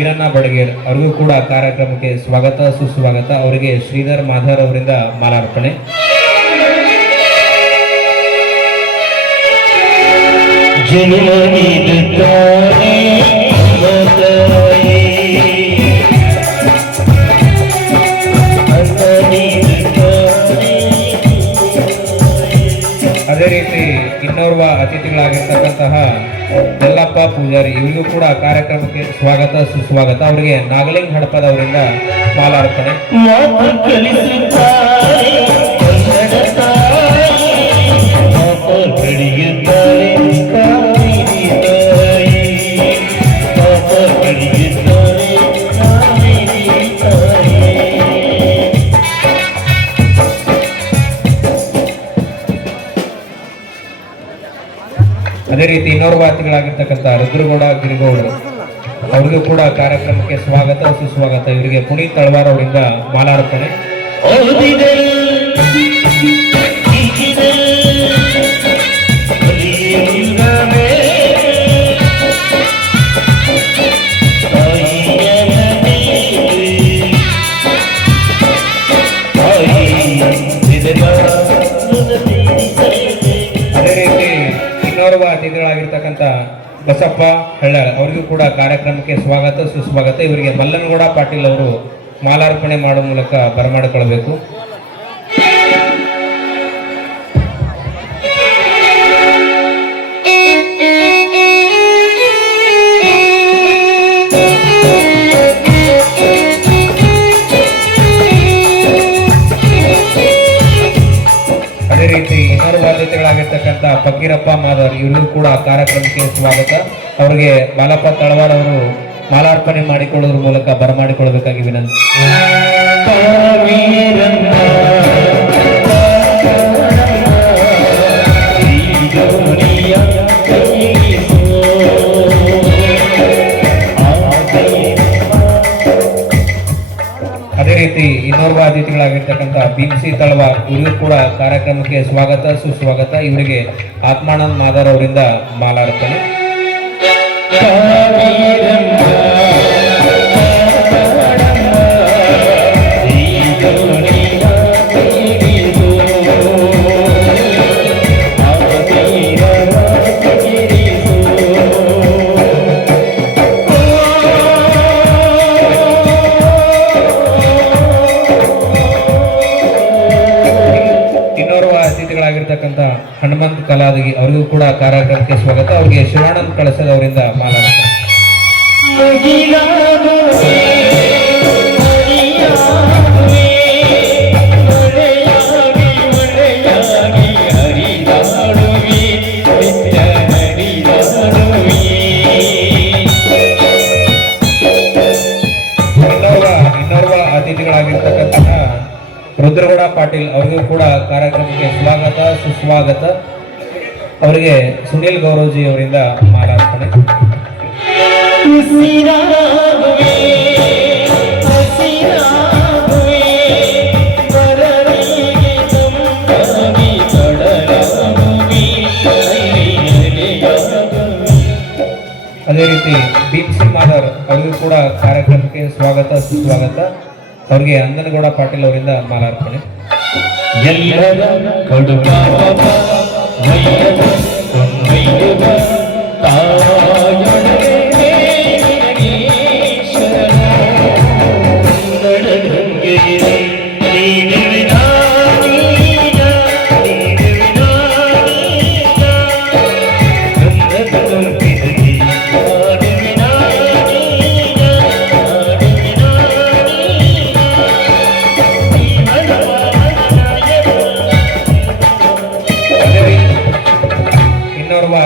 ಈರಣ್ಣ ಬಡಗೇರ್ ಅವರಿಗೂ ಕೂಡ ಕಾರ್ಯಕ್ರಮಕ್ಕೆ ಸ್ವಾಗತ ಸುಸ್ವಾಗತ. ಅವರಿಗೆ ಶ್ರೀಧರ್ ಮಾಧರ್ ಅವರಿಂದ ಮಾಲಾರ್ಪಣೆ. ಅದೇ ರೀತಿ ಇನ್ನೋರ್ವ ಅತಿಥಿಗಳಾಗಿರ್ತಕ್ಕಂತಹ ಯಲ್ಲಪ್ಪ ಪೂಜಾರಿ ಇವರಿಗೂ ಕೂಡ ಕಾರ್ಯಕ್ರಮಕ್ಕೆ ಸ್ವಾಗತ ಸುಸ್ವಾಗತ. ಅವರಿಗೆ ನಾಗಲಿಂಗ್ ಹಡಪದ ಅವರಿಂದ ಮಾಲಾರ್ಪಣೆ. ಅದೇ ರೀತಿ ಇನ್ನೋರ್ವ ಅತಿಥಿಗಳಾಗಿರ್ತಕ್ಕಂಥ ರುದ್ರಗೌಡ ಗಿರಿಗೌಡರು ಅವ್ರಿಗೂ ಕೂಡ ಕಾರ್ಯಕ್ರಮಕ್ಕೆ ಸ್ವಾಗತ ಸುಸ್ವಾಗತ. ಇವರಿಗೆ ಪುನೀತ್ ತಳವಾರ್ ಅವರಿಂದ ಮಾಲಾರ್ಪಣೆ. ಅದೇ ರೀತಿ ಇನ್ನೋರ್ವ ಅತಿಥಿಗಳಾಗಿರ್ತಕ್ಕಂಥ ಬಸಪ್ಪ ಹಳ್ಳಾಳ ಅವರಿಗೂ ಕೂಡ ಕಾರ್ಯಕ್ರಮಕ್ಕೆ ಸ್ವಾಗತ ಸುಸ್ವಾಗತ. ಇವರಿಗೆ ಮಲ್ಲನಗೌಡ ಪಾಟೀಲ್ ಅವರು ಮಾಲಾರ್ಪಣೆ ಮಾಡುವ ಮೂಲಕ ಬರಮಾಡಿಕೊಳ್ಳಬೇಕು. ಅದೇ ರೀತಿ ಇನ್ನೋರ್ವ ಅತಿಥಿಗಳಾಗಿರ್ತಕ್ಕಂಥ ಫಕೀರಪ್ಪ ಮಾದರ್ ಇವರಿಗೂ ಕೂಡ ಕಾರ್ಯಕ್ರಮಕ್ಕೆ ಸ್ವಾಗತ. ಅವರಿಗೆ ಬಾಲಪ್ಪ ತಳವಾರ್ ಅವರು ಮಾಲಾರ್ಪಣೆ ಮಾಡಿಕೊಳ್ಳುವುದರ ಮೂಲಕ ಬರಮಾಡಿಕೊಳ್ಳಬೇಕಾಗಿ ವಿನಂತಿ. ಅದೇ ರೀತಿ ಇನ್ನೋರ್ವ ಅತಿಥಿಗಳಾಗಿರ್ತಕ್ಕಂಥ ಭೀಮ್ಸಿ ತಳವಾರ್ ಇವರಿಗೂ ಕೂಡ ಕಾರ್ಯಕ್ರಮಕ್ಕೆ ಸ್ವಾಗತ ಸುಸ್ವಾಗತ. ಇವರಿಗೆ ಆತ್ಮಾನಂದ್ ಮಾದರ್ ಅವರಿಂದ ಮಾಲಾರ್ಪಣೆ. ಅತಿಥಿಗಳಾಗಿರ್ತಕ್ಕಂಥ ಹನುಮಂತ್ ಕಲಾದಗಿ ಅವರಿಗೂ ಕೂಡ ಕಾರ್ಯಕ್ರಮಕ್ಕೆ ಸ್ವಾಗತ. ಅವರಿಗೆ ಶಿವಾನಂದ್ ಕಳಸದ ಅವರಿಂದ ಮಾಲಾರ್ಪಣೆ. ಇನ್ನೋರ್ವ ಅತಿಥಿಗಳಾಗಿರ್ತಕ್ಕಂತಹ ರುದ್ರಗೌಡ ಪಾಟೀಲ್ ಅವರಿಗೂ ಕೂಡ ಕಾರ್ಯಕ್ರಮಕ್ಕೆ ಸ್ವಾಗತ ಸುಸ್ವಾಗತ. ಅವರಿಗೆ ಸುನೀಲ್ ಗೌರವ್ಜಿ ಅವರಿಂದ ಮಾಲಾರ್ಪಣೆ. ಅದೇ ರೀತಿ ಭೀಮ್ಸಿ ಮಾದರ್ ಅವರಿಗೂ ಕೂಡ ಕಾರ್ಯಕ್ರಮಕ್ಕೆ ಸ್ವಾಗತ ಸುಸ್ವಾಗತ. ಅವರಿಗೆ ಅಂದನಗೌಡ ಪಾಟೀಲ್ ಅವರಿಂದ ಮಾಲಾರ್ಪಣೆ.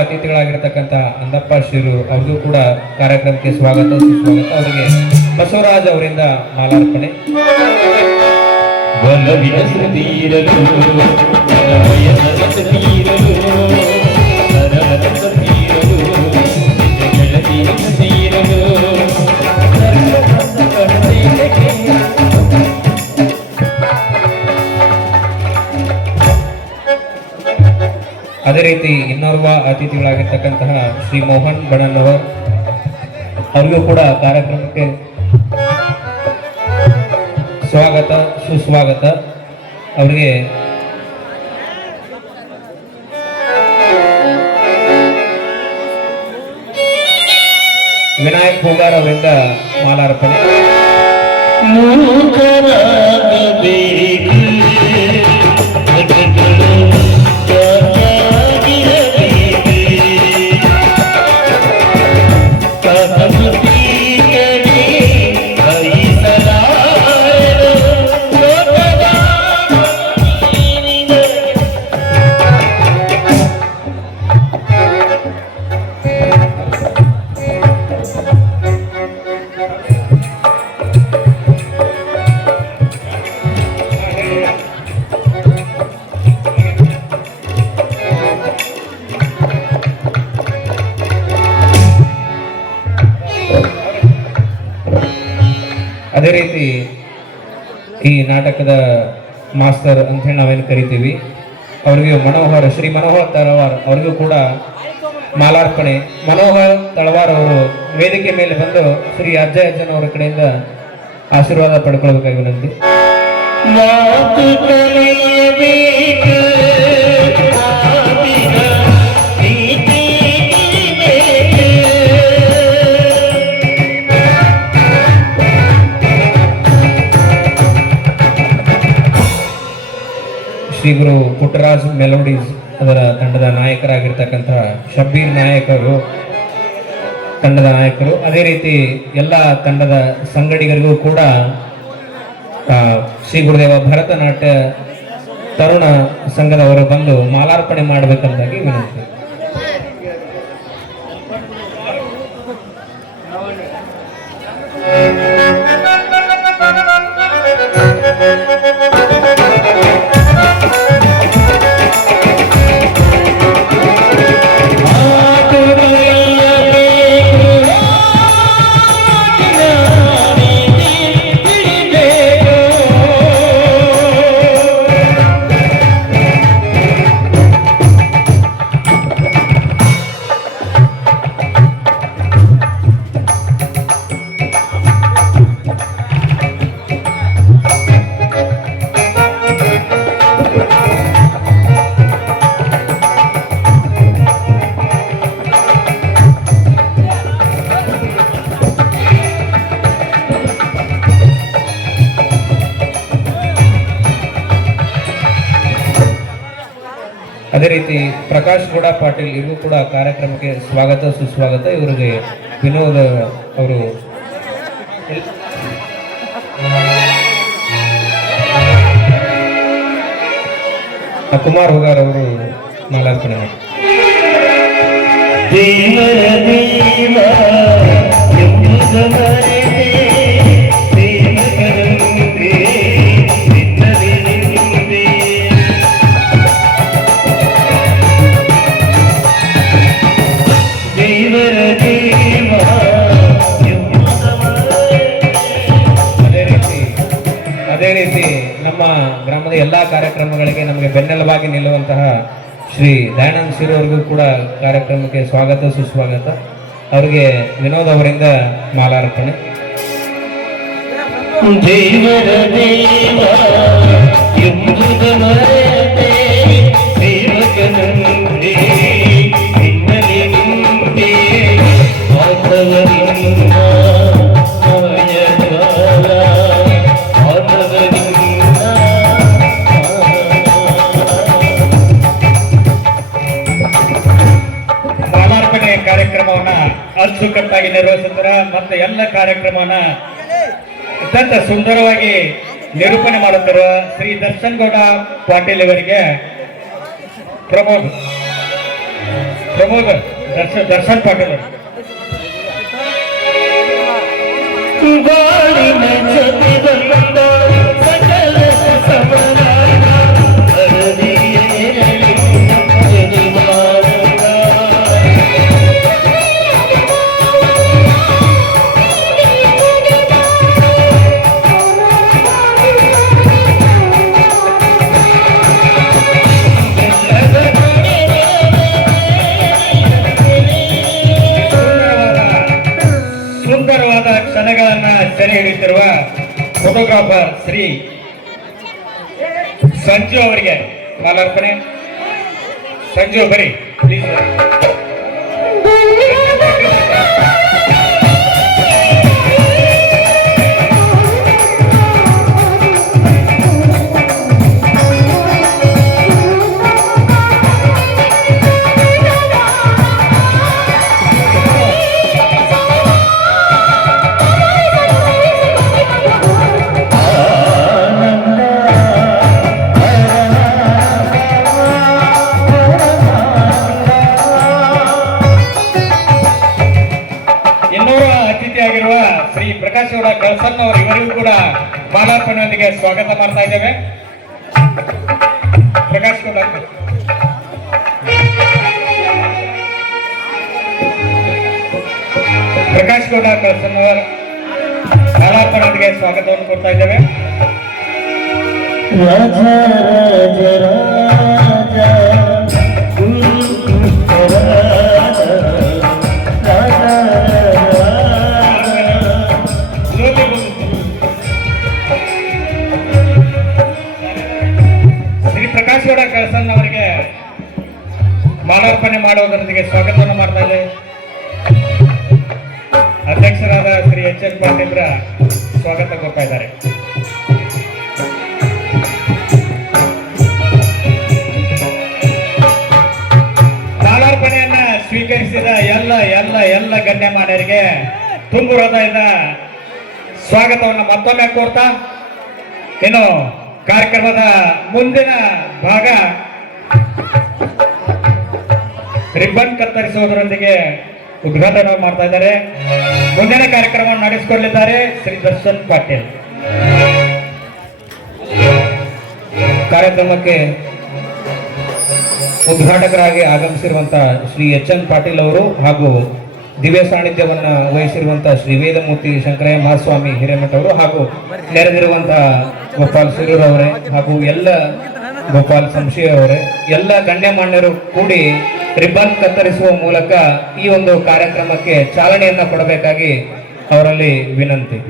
ಅತಿಥಿಗಳಾಗಿರ್ತಕ್ಕಂಥ ಅಂದಪ್ಪ ಶಿರೂರ್ ಅವ್ರಿಗೂ ಕೂಡ ಕಾರ್ಯಕ್ರಮಕ್ಕೆ ಸ್ವಾಗತ ಸುಸ್ವಾಗತ. ಅವರಿಗೆ ಬಸವರಾಜ್ ಅವರಿಂದ ಮಾಲಾರ್ಪಣೆ. ಅದೇ ರೀತಿ ಇನ್ನೋರ್ವ ಅತಿಥಿಗಳಾಗಿರ್ತಕ್ಕಂತಹ ಶ್ರೀ ಮೋಹನ್ ಬಣನ್ನವರ್ ಅವ್ರಿಗೂ ಕೂಡ ಕಾರ್ಯಕ್ರಮಕ್ಕೆ ಸ್ವಾಗತ ಸುಸ್ವಾಗತ. ಅವರಿಗೆ ವಿನಾಯಕ್ ಹೂಗಾರ್ ಅವರಿಂದ ಮಾಲಾರ್ಪಣೆ. ಅದೇ ರೀತಿ ಈ ನಾಟಕದ ಮಾಸ್ತರ್ ಅಂತ ಹೇಳಿ ನಾವೇನು ಕರಿತೀವಿ, ಅವ್ರಿಗೆ ಶ್ರೀ ಮನೋಹರ್ ತಳವಾರ್ ಅವ್ರಿಗೂ ಕೂಡ ಮಾಲಾರ್ಪಣೆ. ಮನೋಹರ್ ತಳವಾರ್ ಅವರು ವೇದಿಕೆ ಮೇಲೆ ಬಂದು ಶ್ರೀ ಅಜ್ಜನವರ ಕಡೆಯಿಂದ ಆಶೀರ್ವಾದ ಪಡ್ಕೊಳ್ಬೇಕಾಗಿ ವಿನಂತಿ. ಶ್ರೀ ಗುರು ಪುಟ್ಟರಾಜ್ ಮೆಲೋಡೀಸ್ ಅದರ ತಂಡದ ನಾಯಕರಾಗಿರ್ತಕ್ಕಂತಹ ಶಬ್ಬೀರ್ ನಾಯಕರು ತಂಡದ ನಾಯಕರು. ಅದೇ ರೀತಿ ಎಲ್ಲ ತಂಡದ ಸಂಗಡಿಗರಿಗೂ ಕೂಡ ಶ್ರೀ ಗುರುದೇವ ಭರತನಾಟ್ಯ ತರುಣ ಸಂಘದವರು ಬಂದು ಮಾಲಾರ್ಪಣೆ ಮಾಡಬೇಕಂತಾಗಿ ವಿನಂತಿ. ಅದೇ ರೀತಿ ಪ್ರಕಾಶ್ ಗೌಡ ಪಾಟೀಲ್ ಇವರು ಕೂಡ ಕಾರ್ಯಕ್ರಮಕ್ಕೆ ಸ್ವಾಗತ ಸುಸ್ವಾಗತ. ಇವರಿಗೆ ವಿನೋದ್ ಅವರು ಕುಮಾರ್ ಹುಗಾರ್ ಅವರು ಮಾಲಾರ್ಪಣೆ ಮಾಡಿ. ಅದೇ ರೀತಿ ನಮ್ಮ ಗ್ರಾಮದ ಎಲ್ಲಾ ಕಾರ್ಯಕ್ರಮಗಳಿಗೆ ನಮಗೆ ಬೆನ್ನೆಲುಬಾಗಿ ನಿಲ್ಲುವಂತಹ ಶ್ರೀ ದಯಾನಂದ್ ಶಿರೋರ್ಗೂ ಕೂಡ ಕಾರ್ಯಕ್ರಮಕ್ಕೆ ಸ್ವಾಗತ ಸುಸ್ವಾಗತ. ಅವರಿಗೆ ವಿನೋದ್ ಅವರಿಂದ ಮಾಲಾರ್ಪಣೆ. ಕಾರ್ಯಕ್ರಮವನ್ನ ಅಚ್ಚುಕಟ್ಟಾಗಿ ನಿರ್ವಹಿಸುತ್ತಾರೆ ಮತ್ತು ಎಲ್ಲ ಕಾರ್ಯಕ್ರಮವನ್ನ ಅತ್ಯಂತ ಸುಂದರವಾಗಿ ನಿರೂಪಣೆ ಮಾಡುತ್ತಿರುವ ಶ್ರೀ ದರ್ಶನ್ ಗೌಡ ಪಾಟೀಲ್ ಇವರಿಗೆ ಪ್ರಮೋದ್ ದರ್ಶನ್ ಪಾಟೀಲ್ ಫೋಟೋಗ್ರಾಫರ್ ಶ್ರೀ ಸಂಜು ಅವರಿಗೆ ಮಾಲಾರ್ಪಣೆ. ಸಂಜು ಬರಿ ಪ್ಲೀಸ್. ಇನ್ನೂರ ಅತಿಥಿಯಾಗಿರುವ ಶ್ರೀ ಪ್ರಕಾಶ್ ಗೌಡ ಕಳಸನ್ ಅವರು ಇವರಿಗೂ ಕೂಡ ಮಾಲಾರ್ಪಣೆಯೊಂದಿಗೆ ಸ್ವಾಗತ ಮಾಡ್ತಾ ಇದ್ದೇವೆ. ಪ್ರಕಾಶ್ ಗೌಡ ಕಳಸನ್ ಅವರ ಮಾಲಾರ್ಪಣೆಯೊಂದಿಗೆ ಸ್ವಾಗತವನ್ನು ಕೊಡ್ತಾ ಇದ್ದೇವೆ. ಶ್ರೀ ಪ್ರಕಾಶ್ ಗೌಡ ಕಳಸನ್ ಅವರಿಗೆ ಮಾಲಾರ್ಪಣೆ ಮಾಡುವುದರೊಂದಿಗೆ ಸ್ವಾಗತವನ್ನು ಮಾಡ್ತಾ ಇದ್ದೇವೆ. ಅಧ್ಯಕ್ಷರಾದ ಶ್ರೀ ಎಚ್ ಎನ್ ಪಾಟೀಲ್ರ ಸ್ವಾಗತ ಕೊಡ್ತಾ ಇದ್ದಾರೆ. ಮಾಲಾರ್ಪಣೆಯನ್ನ ಸ್ವೀಕರಿಸಿದ ಎಲ್ಲ ಗಣ್ಯಮಾನ್ಯರಿಗೆ ತುಂಬು ಹೃದಯದ ಸ್ವಾಗತವನ್ನು ಮತ್ತೊಮ್ಮೆ ಕೋರ್ತಾ ಇನ್ನು ಕಾರ್ಯಕ್ರಮದ ಮುಂದಿನ ಭಾಗ ರಿಬ್ಬನ್ ಕತ್ತರಿಸುವುದರೊಂದಿಗೆ ಉದ್ಘಾಟನೆ ಮಾಡ್ತಾ ಇದ್ದಾರೆ. ಮುಂದಿನ ಕಾರ್ಯಕ್ರಮವನ್ನು ನಡೆಸಿಕೊಳ್ಳಲಿದ್ದಾರೆ ಶ್ರೀ ದರ್ಶನ್ ಪಾಟೀಲ್. ಕಾರ್ಯಕ್ರಮಕ್ಕೆ ಉದ್ಘಾಟಕರಾಗಿ ಆಗಮಿಸಿರುವಂತಹ ಶ್ರೀ ಎಚ್ ಎನ್ ಪಾಟೀಲ್ ಅವರು ಹಾಗೂ ದಿವ್ಯ ಸಾನ್ನಿಧ್ಯವನ್ನ ವಹಿಸಿರುವಂತಹ ಶ್ರೀ ವೇದಮೂರ್ತಿ ಶಂಕರಯ್ಯ ಮಹಾಸ್ವಾಮಿ ಹಿರೇಮಠ ಅವರು ಹಾಗೂ ನೆರೆದಿರುವಂತಹ ಗೋಪಾಲ್ ಸಿರೂರ್ ಅವರೇ ಹಾಗೂ ಎಲ್ಲ ಗೋಪಾಲ್ ಸಂಶಯ ಅವರೇ ಎಲ್ಲ ಗಣ್ಯಮಾನ್ಯರು ಕೂಡಿ ರಿಬ್ಬನ್ ಕತ್ತರಿಸುವ ಮೂಲಕ ಈ ಒಂದು ಕಾರ್ಯಕ್ರಮಕ್ಕೆ ಚಾಲನೆಯನ್ನ ಕೊಡಬೇಕಾಗಿ ಅವರಲ್ಲಿ ವಿನಂತಿ.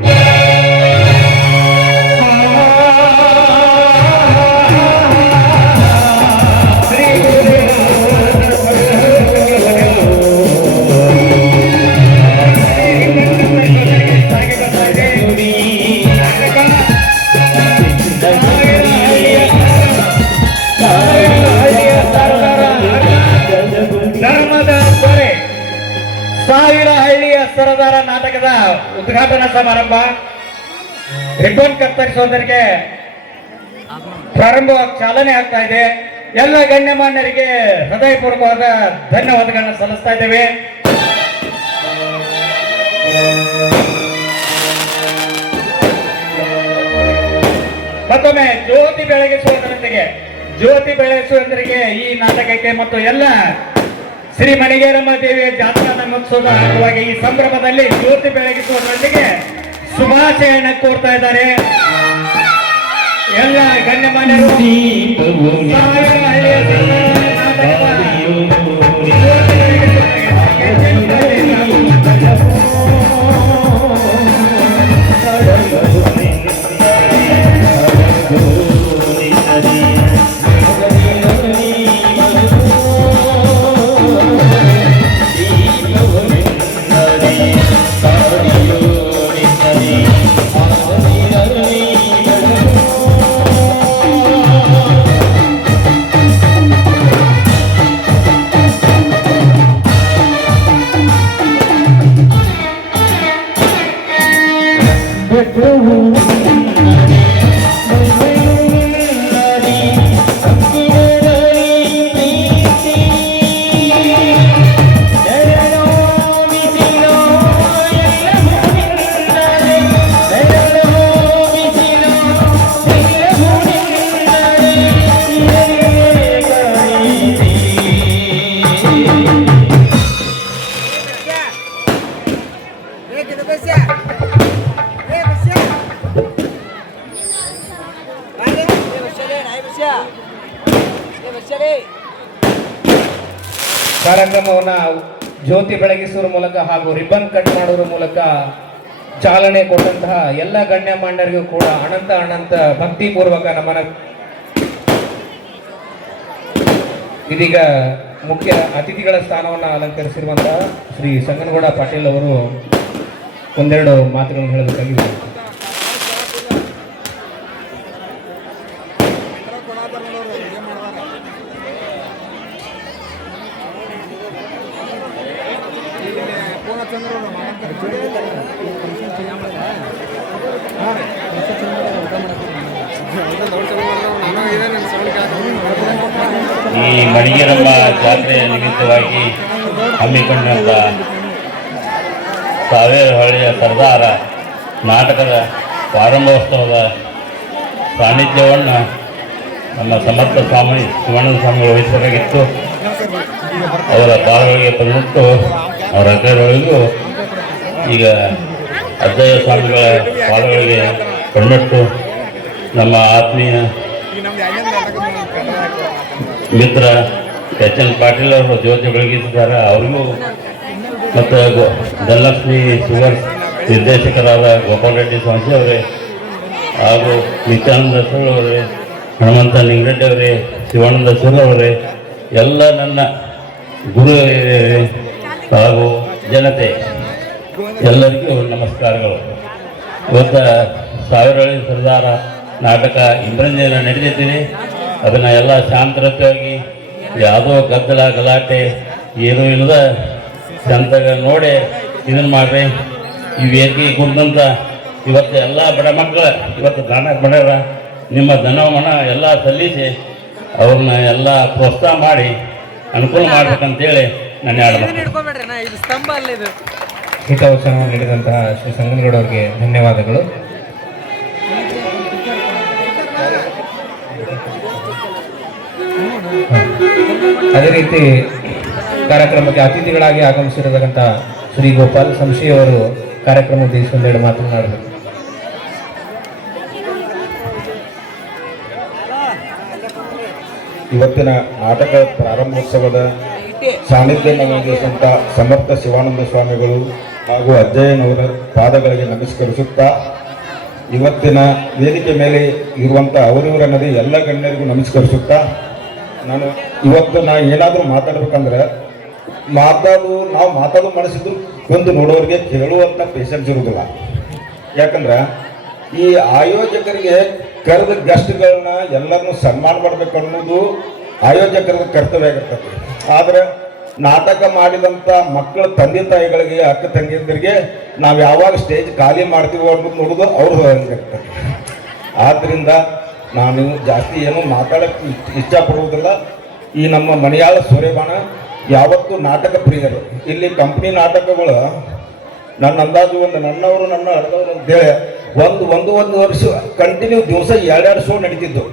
ಸಾವಿರ ಹಳ್ಳಿಯ ಸರದಾರ ನಾಟಕದ ಉದ್ಘಾಟನಾ ಸಮಾರಂಭ ರಿಬ್ಬನ್ ಕತ್ತರಿಸೋದರಿಗೆ ಪ್ರಾರಂಭ ಚಾಲನೆ ಆಗ್ತಾ ಇದೆ. ಎಲ್ಲ ಗಣ್ಯಮಾನ್ಯರಿಗೆ ಹೃದಯಪೂರ್ವಕವಾದ ಧನ್ಯವಾದಗಳನ್ನು ಸಲ್ಲಿಸ್ತಾ ಇದ್ದೇವೆ. ಮತ್ತೊಮ್ಮೆ ಜ್ಯೋತಿ ಬೆಳಗಿಸುವುದರೊಂದಿಗೆ ಈ ನಾಟಕಕ್ಕೆ ಮತ್ತು ಎಲ್ಲ ಶ್ರೀ ಮಣಿಗೇರಮ್ಮ ದೇವಿಯ ಜಾತ್ರಾ ಮಹೋತ್ಸವದ ಅಂಗವಾಗಿ ಈ ಸಂಭ್ರಮದಲ್ಲಿ ಜ್ಯೋತಿ ಬೆಳಗಿಸುವುದರೊಂದಿಗೆ ಶುಭಾಶಯನ ಕೋರ್ತಾ ಇದ್ದಾರೆ ಎಲ್ಲ ಗಣ್ಯಮಾನ್ಯರು. ಕಾರ್ಯಕ್ರಮವನ್ನ ಜ್ಯೋತಿ ಬೆಳಗಿಸುವ ಮೂಲಕ ಹಾಗೂ ರಿಬ್ಬನ್ ಕಟ್ ಮಾಡುವ ಮೂಲಕ ಚಾಲನೆ ಕೊಟ್ಟಂತಹ ಎಲ್ಲ ಗಣ್ಯಮಾನ್ಯರಿಗೂ ಕೂಡ ಅನಂತ ಅನಂತ ಭಕ್ತಿಪೂರ್ವಕ ನಮನ. ಇದೀಗ ಮುಖ್ಯ ಅತಿಥಿಗಳ ಸ್ಥಾನವನ್ನು ಅಲಂಕರಿಸಿರುವಂತಹ ಶ್ರೀ ಸಂಗನಗೌಡ ಪಾಟೀಲ್ ಅವರು ಒಂದೆರಡು ಮಾತುಗಳನ್ನು ಹೇಳಬೇಕಾಗಿದೆ. ಈ ಮಣಿಗೆರಮ್ಮ ಜಾತ್ರೆಯ ನಿಮಿತ್ತವಾಗಿ ಹಮ್ಮಿಕೊಂಡಂಥ ಸಾವಿರಹಳ್ಳಿಯ ಸರ್ದಾರ ನಾಟಕದ ಪ್ರಾರಂಭೋತ್ಸವದ ಸಾನ್ನಿಧ್ಯವನ್ನು ನಮ್ಮ ಸಮರ್ಥ ಸ್ವಾಮಿ ಶಿವಾನಂದ ಸ್ವಾಮಿಗಳು ವಹಿಸಬೇಕಾಗಿತ್ತು. ಅವರ ಪಾದಗಳಿಗೆ ಬಂದಿಟ್ಟು ಅವರ ಅಗ್ರಗಳಿಗೂ ಈಗ ಅಜ್ಜಯ್ಯ ಸ್ವಾಮಿಗಳ ಪಾದಗಳಿಗೆ ಕೊಂಡಟ್ಟು ನಮ್ಮ ಆತ್ಮೀಯ ಮಿತ್ರ ಎಚ್ ಎನ್ ಪಾಟೀಲ್ ಅವರು ಜ್ಯೋತಿ ಬೆಳಗಿಸಿದ್ದಾರೆ. ಅವರಿಗೂ ಮತ್ತು ಧನಲಕ್ಷ್ಮಿ ಶುಗರ್ ನಿರ್ದೇಶಕರಾದ ಗೋಪಾಲ್ ರೆಡ್ಡಿ ಸ್ವಾಮಿ ಅವರೇ ಹಾಗೂ ನಿತ್ಯಾನಂದ ಸರ್ ಅವರೇ, ಹನುಮಂತ ನಿಂಗರೆಡ್ಡಿ ಅವರೇ, ಶಿವಾನಂದ ಸರ್ ಅವರೇ, ಎಲ್ಲ ನನ್ನ ಗುರು ಹಾಗೂ ಜನತೆ ಎಲ್ಲರಿಗೂ ನಮಸ್ಕಾರಗಳು. ಇವತ್ತು ಸಾವಿರಹಳ್ಳಿ ಸರ್ದಾರ ನಾಟಕ ಇಂದ್ರಂಜನ ನಡೆದಿದ್ದೀನಿ. ಅದನ್ನು ಎಲ್ಲ ಶಾಂತರತೆಯಾಗಿ ಯಾವುದೋ ಗದ್ದಲ ಗಲಾಟೆ ಏನೂ ಇಲ್ಲದ ಶಾಂತಾಗ ನೋಡಿ ಇದನ್ನು ಮಾಡ್ರಿ. ಈ ವೇದಿಕೆ ಕುರಿತಂತ ಇವತ್ತು ಎಲ್ಲ ಬಡ ಮಕ್ಕಳು ಇವತ್ತು ದಾನ ಮಾಡ್ಯಾರ. ನಿಮ್ಮ ಧನವನ್ನ ಎಲ್ಲ ಸಲ್ಲಿಸಿ ಅವ್ರನ್ನ ಎಲ್ಲ ಪ್ರೋತ್ಸಾಹ ಮಾಡಿ ಅನುಕೂಲ ಮಾಡ್ಬೇಕಂತೇಳಿ ನನ್ನ ಹಿತವಚನವನ್ನು ನೀಡಿದಂತಹ ಶ್ರೀ ಸಂಗನಗೌಡ ಅವರಿಗೆ ಧನ್ಯವಾದಗಳು. ಅದೇ ರೀತಿ ಕಾರ್ಯಕ್ರಮಕ್ಕೆ ಅತಿಥಿಗಳಾಗಿ ಆಗಮಿಸಿರತಕ್ಕಂಥ ಶ್ರೀ ಗೋಪಾಲ್ ಸಂಶಿ ಅವರು ಕಾರ್ಯಕ್ರಮ ಉದ್ದೇಶಿಸಿ ಒಂದೆರಡು ಮಾತನಾಡಬೇಕು. ಇವತ್ತಿನ ನಾಟಕ ಪ್ರಾರಂಭೋತ್ಸವದ ಸಾನ್ನಿಧ್ಯವನ್ನು ವಹಿಸುವಂಥ ಸಮರ್ಥ ಶಿವಾನಂದ ಸ್ವಾಮಿಗಳು ಹಾಗೂ ಅಜ್ಜಯ್ಯನವರ ಪಾದಗಳಿಗೆ ನಮಸ್ಕರಿಸುತ್ತಾ, ಇವತ್ತಿನ ವೇದಿಕೆ ಮೇಲೆ ಇರುವಂಥ ಅವರಿವರನ್ನದೇ ಎಲ್ಲ ಗಣ್ಯರಿಗೂ ನಮಸ್ಕರಿಸುತ್ತಾ, ಇವತ್ತು ಏನಾದರೂ ಮಾತಾಡ್ಬೇಕಂದ್ರೆ ನಾವು ಮಾತಾಡೋ ಮನಸ್ಸಿದ್ದು ಒಂದು ನೋಡೋರಿಗೆ ಕೇಳುವಂಥ ಪೇಷನ್ಸ್ ಇರುವುದಿಲ್ಲ. ಯಾಕಂದ್ರೆ ಈ ಆಯೋಜಕರಿಗೆ ಕರೆದ ಗೆಸ್ಟ್ಗಳನ್ನ ಎಲ್ಲರನ್ನೂ ಸನ್ಮಾನ ಮಾಡಬೇಕು ಅನ್ನೋದು ಆಯೋಜಕರ ಕರ್ತವ್ಯ ಆಗಿರ್ತದೆ. ಆದರೆ ನಾಟಕ ಮಾಡಿದಂಥ ಮಕ್ಕಳ ತಂದೆ ತಾಯಿಗಳಿಗೆ, ಅಕ್ಕ ತಂಗಿಯರಿಗೆ ನಾವು ಯಾವಾಗ ಸ್ಟೇಜ್ ಖಾಲಿ ಮಾಡ್ತೀವೋ ಅನ್ನೋದು ನೋಡೋದು ಅವ್ರ ಇರ್ತದೆ. ಆದ್ದರಿಂದ ನಾನು ಜಾಸ್ತಿ ಏನೂ ಮಾತಾಡೋಕ್ಕೆ ಇಷ್ಟಪಡುವುದಿಲ್ಲ. ಈ ನಮ್ಮ ಮನೆಯಾಳ ಸೂರ್ಯಬಾಣ ಯಾವತ್ತೂ ನಾಟಕ ಪ್ರಿಯರು. ಇಲ್ಲಿ ಕಂಪ್ನಿ ನಾಟಕಗಳು ನನ್ನ ಅಂದಾಜು ನನ್ನವರು ನನ್ನ ಅರ್ಧವರು ಅಂತೇಳಿ ಒಂದು ವರ್ಷ ಕಂಟಿನ್ಯೂ ದಿವಸ 2 ಶೋ ನಡೀತಿದ್ದು.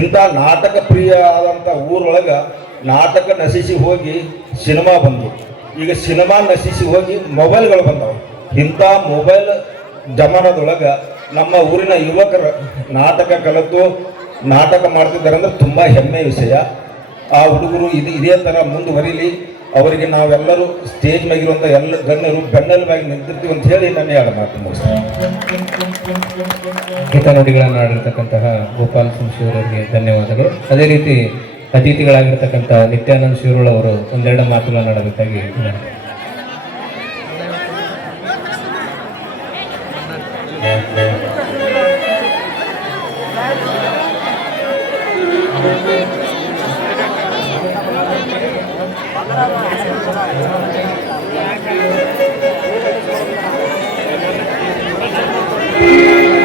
ಇಂಥ ನಾಟಕ ಪ್ರಿಯ ಆದಂಥ ಊರೊಳಗೆ ನಾಟಕ ನಶಿಸಿ ಹೋಗಿ ಸಿನಿಮಾ ಬಂದು, ಈಗ ಸಿನಿಮಾ ನಶಿಸಿ ಹೋಗಿ ಮೊಬೈಲ್ಗಳು ಬಂದವು. ಇಂಥ ಮೊಬೈಲ್ ಜಮಾನದೊಳಗೆ ನಮ್ಮ ಊರಿನ ಯುವಕರು ನಾಟಕ ಕಲಿತು ನಾಟಕ ಮಾಡ್ತಿದ್ದಾರೆ ಅಂದರೆ ತುಂಬ ಹೆಮ್ಮೆಯ ವಿಷಯ. ಆ ಹುಡುಗರು ಇದೇ ಥರ ಮುಂದುವರಿಲಿ. ಅವರಿಗೆ ನಾವೆಲ್ಲರೂ ಸ್ಟೇಜ್ ಮೇಗಿರುವಂಥ ಎಲ್ಲ ಗಣ್ಯರು ಬೆನ್ನೆಲುಬಾಗಿ ನಿಂತಿರ್ತೀವಿ ಅಂತ ಹೇಳಿ ನನ್ನ ಎರಡು ಮಾತು ಮುಗಿಸ್ತೀನಿ. ಹಿತನುಡಿಗಳನ್ನು ಆಡಿರ್ತಕ್ಕಂತಹ ಗೋಪಾಲ್ ಶಿವರವರಿಗೆ ಧನ್ಯವಾದಗಳು. ಅದೇ ರೀತಿ ಅತಿಥಿಗಳಾಗಿರ್ತಕ್ಕಂಥ ನಿತ್ಯಾನಂದ ಶಿವರುಳು ಅವರು ಒಂದೆರಡು ಮಾತುಗಳನ್ನು ಆಡಬೇಕಾಗಿ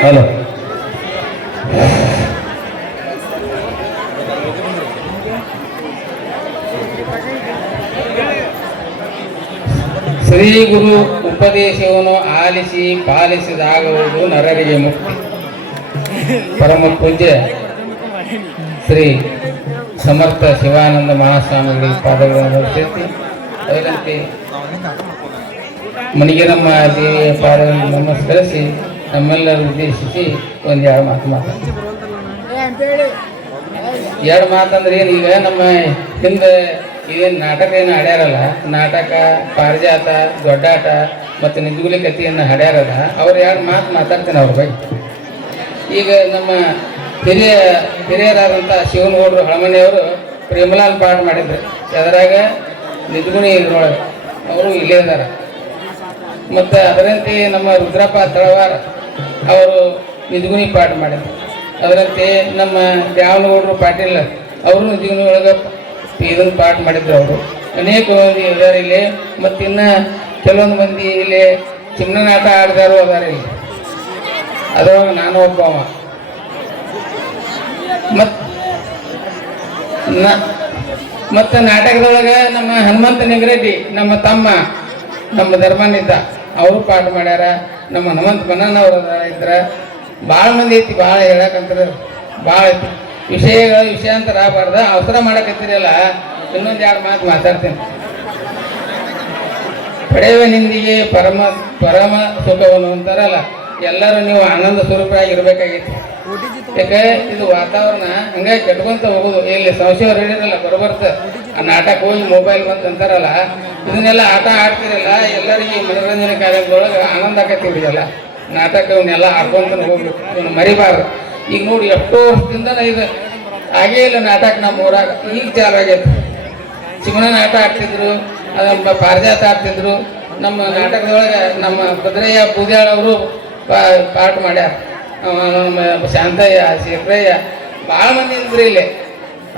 ಹಲೋ. ಶ್ರೀ ಗುರು ಉಪದೇಶವನ್ನು ಆಲಿಸಿ ಪಾಲಿಸಿದಾಗುವುದು ನರರಿಗೆ ಮುಕ್ತಿ. ಪರಮ ಪೂಜ್ಯ ಶ್ರೀ ಸಮರ್ಥ ಶಿವಾನಂದ ಮಹಾಸ್ವಾಮಿಗಳಿಗೆ ಪಾದಗಳನ್ನು ಸೇರಿಸಿ, ಅದರಂತೆ ಮಣಿಗೆರಮ್ಮ ದೇವಿಯ ಪಾದಗಳನ್ನು ನಮಸ್ಕರಿಸಿ ನಮ್ಮೆಲ್ಲರೂ ಉದ್ದೇಶಿಸಿ ಒಂದೆರಡು ಮಾತಾಡ್ತೀನಿ. ಎರಡು ಮಾತಂದ್ರೆ ಏನು, ಈಗ ನಮ್ಮ ಹಿಂದೆ ಇದೇನು ನಾಟಕ ಏನು ಹಾಡ್ಯಾರಲ್ಲ, ನಾಟಕ, ಪಾರಿಜಾತ, ದೊಡ್ಡಾಟ ಮತ್ತು ನಿಜಗುಲಿ ಕಥೆಯನ್ನು ಹಾಡ್ಯಾರಲ್ಲ, ಅವ್ರು ಯಾರು ಮಾತಾಡ್ತೇನೆ ಅವ್ರ ಬಗ್ಗೆ. ಈಗ ನಮ್ಮ ಹಿರಿಯರಾದಂಥ ಶಿವನಗೌಡರು ಹಳಮನೆಯವರು ಪ್ರೇಮಲಾಲ್ ಪಾಠ ಮಾಡಿದ್ರು. ಅದರಾಗ ನಿಜಗುಣಿ ಇದ್ರೊಳಗೆ ಅವರು ಇಲ್ಲೇ ಇದ್ದಾರೆ. ಮತ್ತು ಅದರಂತೆ ನಮ್ಮ ರುದ್ರಪ್ಪ ತಳವಾರ ಅವರು ನಿಜಗುಣಿ ಪಾಠ ಮಾಡಿದ್ರು. ಅದರಂತೆ ನಮ್ಮ ದ್ಯಾವನಗೌಡರು ಪಾಟೀಲ್ ಅವರು ನಿಜಗುಣಿ ಒಳಗೆ ಇದನ್ನು ಪಾಠ ಮಾಡಿದ್ರು. ಅವರು ಅನೇಕ ಮಂದಿ ಇದ್ದಾರೆ ಇಲ್ಲಿ. ಮತ್ತು ಇನ್ನು ಕೆಲವೊಂದು ಮಂದಿ ಇಲ್ಲಿ ಚಿಮ್ಮನಾಟ ಆಡಿದಾರು ಅದಾರ ಇಲ್ಲಿ. ಅದ್ರೊಳಗೆ ನಾನು ಒಬ್ಬವ. ಮತ್ತು ನಾಟಕದೊಳಗೆ ನಮ್ಮ ಹನುಮಂತ ನಿಂಗರೆಡ್ಡಿ ನಮ್ಮ ತಮ್ಮ, ನಮ್ಮ ಧರ್ಮನಿದ್ದ, ಅವರು ಪಾಠ ಮಾಡ್ಯಾರ. ನಮ್ಮ ಹನುಮಂತ ಬನ್ನಣ್ಣವ್ರು ಇದ್ರ. ಭಾಳ ಮಂದಿ ಐತಿ, ಭಾಳ ಹೇಳಕ್ಕಂತಾರೆ, ಭಾಳ ಐತಿ ವಿಷಯಾಂತರ ಆಗಬಾರ್ದ. ಅವಸರ ಮಾಡಕತ್ತೀರಲ್ಲ, ಇನ್ನೊಂದು ಎರಡು ಮಾತು ಮಾತಾಡ್ತೀನಿ. ಪಡೆಯುವ ನಿಂದಿಗೆ ಪರಮ ಸುಖವನ್ನು ಅಂತಾರಲ್ಲ, ಎಲ್ಲರೂ ನೀವು ಆನಂದ ಸ್ವರೂಪರಾಗಿ ಇರಬೇಕಾಗಿತ್ತು. ಯಾಕೆ ಇದು ವಾತಾವರಣ ಹಂಗಾಗಿ ಕಟ್ಕೊಂತ ಹೋಗೋದು. ಇಲ್ಲಿ ಸಂಶಯ ಹೇಳಿರಲ್ಲ ಬರೋಬರ್ತ ಆ ನಾಟಕ ಹೋಗಿ ಮೊಬೈಲ್ ಬಂತು ಅಂತಾರಲ್ಲ, ಇದನ್ನೆಲ್ಲ ಆಟ ಆಡ್ತಿರಲ್ಲ, ಎಲ್ಲರಿಗೆ ಮನೋರಂಜನೆ ಕಾರ್ಯಕ್ರಮದೊಳಗೆ ಆನಂದ ಆಕತ್ತೀವಿ. ಎಲ್ಲ ನಾಟಕ ಇವನ್ನೆಲ್ಲ ಆಡ್ಕೊಂತ ಹೋಗ್ಬೇಕು, ಇವನು ಮರಿಬಾರ್ದು. ಈಗ ನೋಡಿ ಎಷ್ಟೋ ವರ್ಷದಿಂದ ಇದು ಆಗೇ ಇಲ್ಲ ನಾಟಕ ನಮ್ಮ ಊರಾಗ. ಈಗ ಚಾಲು ಆಗೈತೆ. ಚಿಮ್ಮನ ಆಟ ಆಡ್ತಿದ್ರು, ಅದನ್ನ ಪಾರಿಜಾತ ಆಡ್ತಿದ್ರು. ನಮ್ಮ ನಾಟಕದೊಳಗೆ ನಮ್ಮ ಭದ್ರಯ್ಯ ಪೂಜಾಳ ಅವರು ಪಾಠ ಮಾಡ್ಯಾರ. ನಮ್ಮ ಶಾಂತಯ್ಯ, ಶೇಖರಯ್ಯ, ಭಾಳ ಮಂದಿ ಇದ್ರಿ ಇಲ್ಲಿ.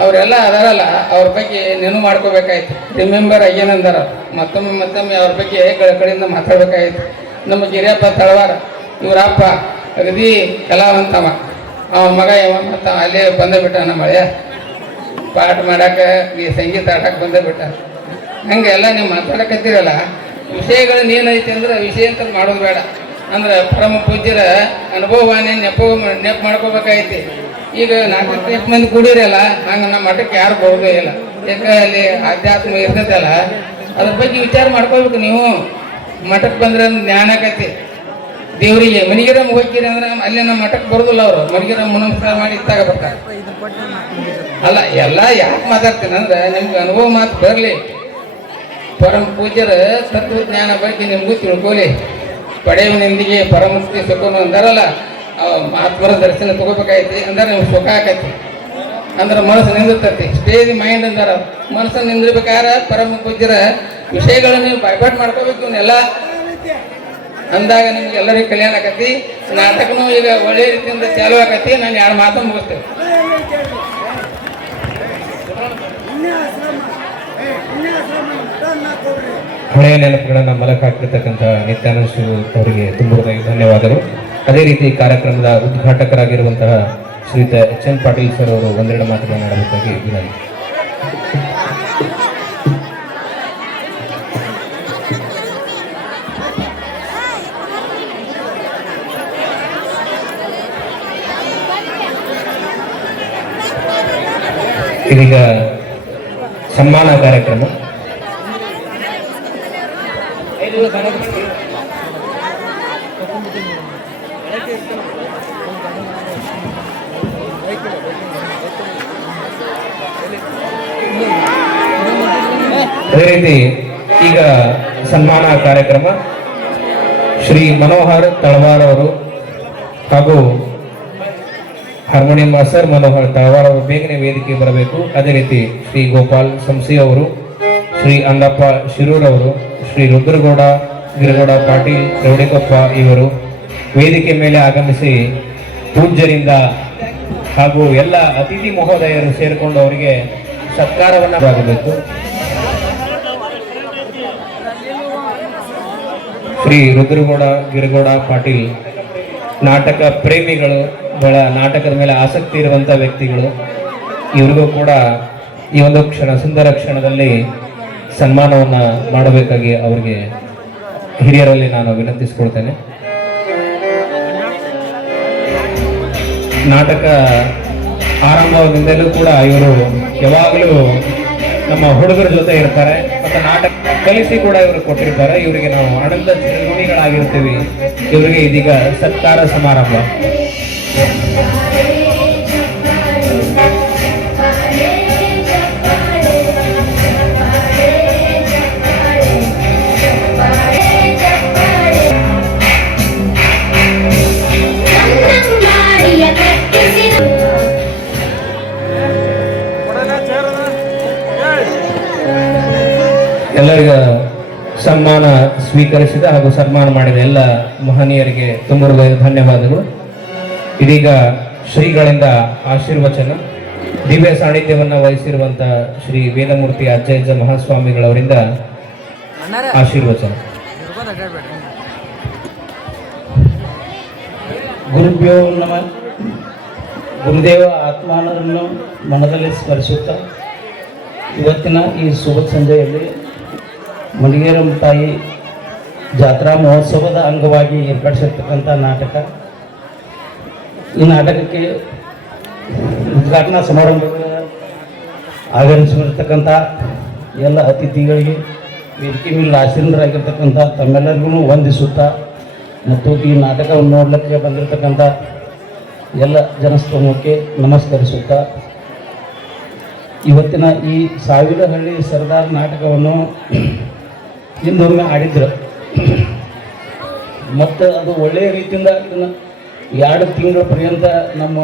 ಅವರೆಲ್ಲ ಅದಾರಲ್ಲ, ಅವ್ರ ಬಗ್ಗೆ ನೆನಪು ಮಾಡ್ಕೋಬೇಕಾಯ್ತು. ರಿಮೆಂಬರ್ ಅಯ್ಯನಂದಾರ. ಮತ್ತೊಮ್ಮೆ ಅವ್ರ ಬಗ್ಗೆ ಕಡೆಯಿಂದ ಮಾತಾಡ್ಬೇಕಾಯ್ತು. ನಮ್ಮ ಗಿರಿಯಪ್ಪ ತಳವಾರ, ಇವರಪ್ಪ ಅಗದಿ ಕಲಾವಂತವ. ಅವನ ಮಗ ಮತ್ತು ಅಲ್ಲೇ ಬಂದೇ ಬಿಟ್ಟ. ನಮ್ಮ ಹಳೆಯ ಪಾಠ ಮಾಡಕ್ಕೆ, ಈ ಸಂಗೀತ ಆಟಕ್ಕೆ ಬಂದೇ ಬಿಟ್ಟ. ಹಂಗೆಲ್ಲ ನೀವು ಮಾತಾಡಕತ್ತೀರಲ್ಲ, ವಿಷಯಗಳನ್ನ ಏನೈತಿ ಅಂದ್ರೆ ವಿಷಯ ಅಂತ ಮಾಡೋದು ಬೇಡ. ಅಂದ್ರೆ ಪರಮ ಪೂಜ್ಯರ ಅನುಭವವಾಣಿ ನೆಪ ಮಾಡ್ಕೋಬೇಕಾಯ್ತಿ. ಈಗ 4 ಮಂದಿ ಕೂಡಿರಲ್ಲ, ಹಂಗೆ ನಮ್ಮ ಮಠಕ್ಕೆ ಯಾರು ಬರೋದೇ ಇಲ್ಲ. ಯಾಕೆ ಅಲ್ಲಿ ಆಧ್ಯಾತ್ಮ ಇರ್ತೈತಲ್ಲ, ಅದ್ರ ಬಗ್ಗೆ ವಿಚಾರ ಮಾಡ್ಕೋಬೇಕು. ನೀವು ಮಠಕ್ಕೆ ಬಂದ್ರೆ ಜ್ಞಾನ ಆಕೈತಿ. ದೇವರಿಗೆ ಮನಿಗಿರಮ್ಮ ಹೋಗ್ತೀರಿ ಅಂದ್ರೆ ಅಲ್ಲಿ ನಮ್ಮ ಮಠಕ್ಕೆ ಬರೋದಿಲ್ಲ. ಅವರು ಮನಿಗಿರಮ್ಮ ನಮಸ್ಕಾರ ಮಾಡಿ ಇತ್ತಾಗ ಬರ್ತಾರೆ. ಅಲ್ಲ, ಎಲ್ಲ ಯಾಕೆ ಮಾತಾಡ್ತೀನಿ ಅಂದ್ರೆ ನಿಮ್ಗೆ ಅನುಭವ ಮಾತು ಬರಲಿ. ಪರಮ ಪೂಜ್ಯರ ತತ್ವಜ್ಞಾನ ಬಗ್ಗೆ ನಿಮಗೂ ತಿಳ್ಕೊಳ್ಳಿ. ಪಡೆಯುವನಿಂದಿಗೆ ಪರಮುಕ್ತಿ ಸುಖನು ಅಂದಾರಲ್ಲ, ಆತ್ಮರ ದರ್ಶನ ತಗೋಬೇಕಾಯ್ತಿ. ಅಂದ್ರೆ ನಿಮ್ಗೆ ಸುಖ ಆಕೈತಿ. ಅಂದ್ರೆ ಮನಸ್ಸು ನಿಂದಿರ್ತೈತಿ. ಸ್ಟೇಜ್ ಮೈಂಡ್ ಅಂದಾರ. ಮನಸ್ಸನ್ನು ನಿಂದಿರ್ಬೇಕಾದ್ರೆ ಪರಮ ಪೂಜ್ಯರ ವಿಷಯಗಳನ್ನ ನೀವು ಬೈಪಾಟ್ ಮಾಡ್ಕೋಬೇಕು. ಇವನ್ನೆಲ್ಲ ಅಂದಾಗ ನಿಮ್ಗೆ ಎಲ್ಲರಿಗೂ ಕಲ್ಯಾಣ ಆಕತಿ. ನಾಟಕನೂ ಈಗ ಒಳ್ಳೆ ರೀತಿಯಿಂದ ಚಾಲು ಆಕತಿ. ನಾನು 2 ಮಾತು ಮುಗಿಸ್ತೇನೆ. ಹಳೆಯ ನೆನಪುಗಳನ್ನು ಮಲಕ ಹಾಕಿರ್ತಕ್ಕಂಥ ನಿತ್ಯಾನಂದ ಶಿವ ಅವರಿಗೆ ತುಂಬ ಧನ್ಯವಾದಗಳು. ಅದೇ ರೀತಿ ಕಾರ್ಯಕ್ರಮದ ಉದ್ಘಾಟಕರಾಗಿರುವಂತಹ ಶ್ರೀಯುತ ಎಚ್.ಎನ್. ಪಾಟೀಲ್ ಸರ್ ಅವರು ಒಂದೆರಡು ಮಾತುಗಳನ್ನು ಆಡಬೇಕಾಗಿ ವಿನಂತಿ. ಇದೀಗ ಸನ್ಮಾನ ಕಾರ್ಯಕ್ರಮ. ಅದೇ ರೀತಿ ಈಗ ಸನ್ಮಾನ ಕಾರ್ಯಕ್ರಮ ಶ್ರೀ ಮನೋಹರ್ ತಳವಾರ್ ಅವರು ಹಾಗೂ ಹಾರ್ಮೋನಿಯಂ ಮಾಸ್ಟರ್ ಮನೋಹರ್ ತಳವಾರ್ ಅವರು ಬೇಗನೆ ವೇದಿಕೆ ಬರಬೇಕು. ಅದೇ ರೀತಿ ಶ್ರೀ ಗೋಪಾಲ್ ಸಂಸಿ ಅವರು, ಶ್ರೀ ಅಂಗಪ್ಪ ಶಿರೂರ್ ಅವರು, ಶ್ರೀ ರುದ್ರಗೌಡ ಗಿರಿಗೌಡ ಪಾಟೀಲ್ ರೌಡಿಕೊಪ್ಪ ಇವರು ವೇದಿಕೆ ಮೇಲೆ ಆಗಮಿಸಿ ಪೂಜ್ಯರಿಂದ ಹಾಗೂ ಎಲ್ಲ ಅತಿಥಿ ಮಹೋದಯರು ಸೇರಿಕೊಂಡು ಅವರಿಗೆ ಸತ್ಕಾರವನ್ನು ಆಗಬೇಕು. ಶ್ರೀ ರುದ್ರಗೌಡ ಗಿರಿಗೌಡ ಪಾಟೀಲ್ ನಾಟಕ ಪ್ರೇಮಿಗಳು, ಬಹಳ ನಾಟಕದ ಮೇಲೆ ಆಸಕ್ತಿ ಇರುವಂಥ ವ್ಯಕ್ತಿಗಳು. ಇವರಿಗೂ ಕೂಡ ಈ ಒಂದು ಸುಂದರ ಕ್ಷಣದಲ್ಲಿ ಸನ್ಮಾನವನ್ನು ಮಾಡಬೇಕಾಗಿ ಅವರಿಗೆ ಹಿರಿಯರಲ್ಲಿ ನಾನು ವಿನಂತಿಸಿಕೊಳ್ತೇನೆ. ನಾಟಕ ಆರಂಭದಿಂದಲೂ ಕೂಡ ಇವರು ಯಾವಾಗಲೂ ನಮ್ಮ ಹುಡುಗರ ಜೊತೆ ಇರ್ತಾರೆ ಮತ್ತು ನಾಟಕ ಕಲಿಸಿ ಕೂಡ ಇವರು ಕೊಟ್ಟಿರ್ತಾರೆ. ಇವರಿಗೆ ನಾವು ಆನಂದ ಋಣಿಗಳಾಗಿರ್ತೀವಿ. ಇವರಿಗೆ ಇದೀಗ ಸತ್ಕಾರ ಸಮಾರಂಭ. ಎಲ್ಲರಿಗ ಸನ್ಮಾನ ಸ್ವೀಕರಿಸಿದ ಹಾಗೂ ಸನ್ಮಾನ ಮಾಡಿದ ಎಲ್ಲ ಮಹನೀಯರಿಗೆ ತುಂಬ ಹೃದಯದ ಧನ್ಯವಾದಗಳು. ಇದೀಗ ಶ್ರೀಗಳಿಂದ ಆಶೀರ್ವಚನ, ದಿವ್ಯ ಸಾನ್ನಿಧ್ಯವನ್ನು ವಹಿಸಿರುವಂತ ಶ್ರೀ ವೇದಮೂರ್ತಿ ಅಜ್ಜಯ್ಯ ಮಹಾಸ್ವಾಮಿಗಳವರಿಂದ ಆಶೀರ್ವಚನ. ಗುರುಭ್ಯೋ ನಮಃ. ಗುರುದೇವ ಆತ್ಮಾನರನ್ನು ಮನದಲ್ಲಿ ಸ್ಮರಿಸುತ್ತಾ ಇವತ್ತಿನ ಈ ಶುಭ ಸಂಜೆಯಲ್ಲಿ ಮಣಿಗೇರಮ್ಮ ತಾಯಿ ಜಾತ್ರಾ ಮಹೋತ್ಸವದ ಅಂಗವಾಗಿ ಏರ್ಪಡಿಸಿರ್ತಕ್ಕಂಥ ನಾಟಕ, ಈ ನಾಟಕಕ್ಕೆ ಉದ್ಘಾಟನಾ ಸಮಾರಂಭಕ್ಕೆ ಆಗಮಿಸಿರ್ತಕ್ಕಂಥ ಎಲ್ಲ ಅತಿಥಿಗಳಿಗೆ, ವೇದಿಕೆ ಮೇಲೆ ಆಸೀನರಾಗಿರ್ತಕ್ಕಂಥ ತಮ್ಮೆಲ್ಲರಿಗೂ ವಂದಿಸುತ್ತಾ ಮತ್ತು ಈ ನಾಟಕವನ್ನು ನೋಡಲಿಕ್ಕೆ ಬಂದಿರತಕ್ಕಂಥ ಎಲ್ಲ ಜನಸ್ತೋಮಕ್ಕೆ ನಮಸ್ಕರಿಸುತ್ತಾ, ಇವತ್ತಿನ ಈ ಸಾವಿರಹಳ್ಳಿ ಸರ್ದಾರ್ ನಾಟಕವನ್ನು ಹಿಂದೊಮ್ಮೆ ಆಡಿದ್ರು ಮತ್ತು ಅದು ಒಳ್ಳೆಯ ರೀತಿಯಿಂದ ಇದನ್ನು 2 ತಿಂಗಳ ಪರ್ಯಂತ ನಮ್ಮ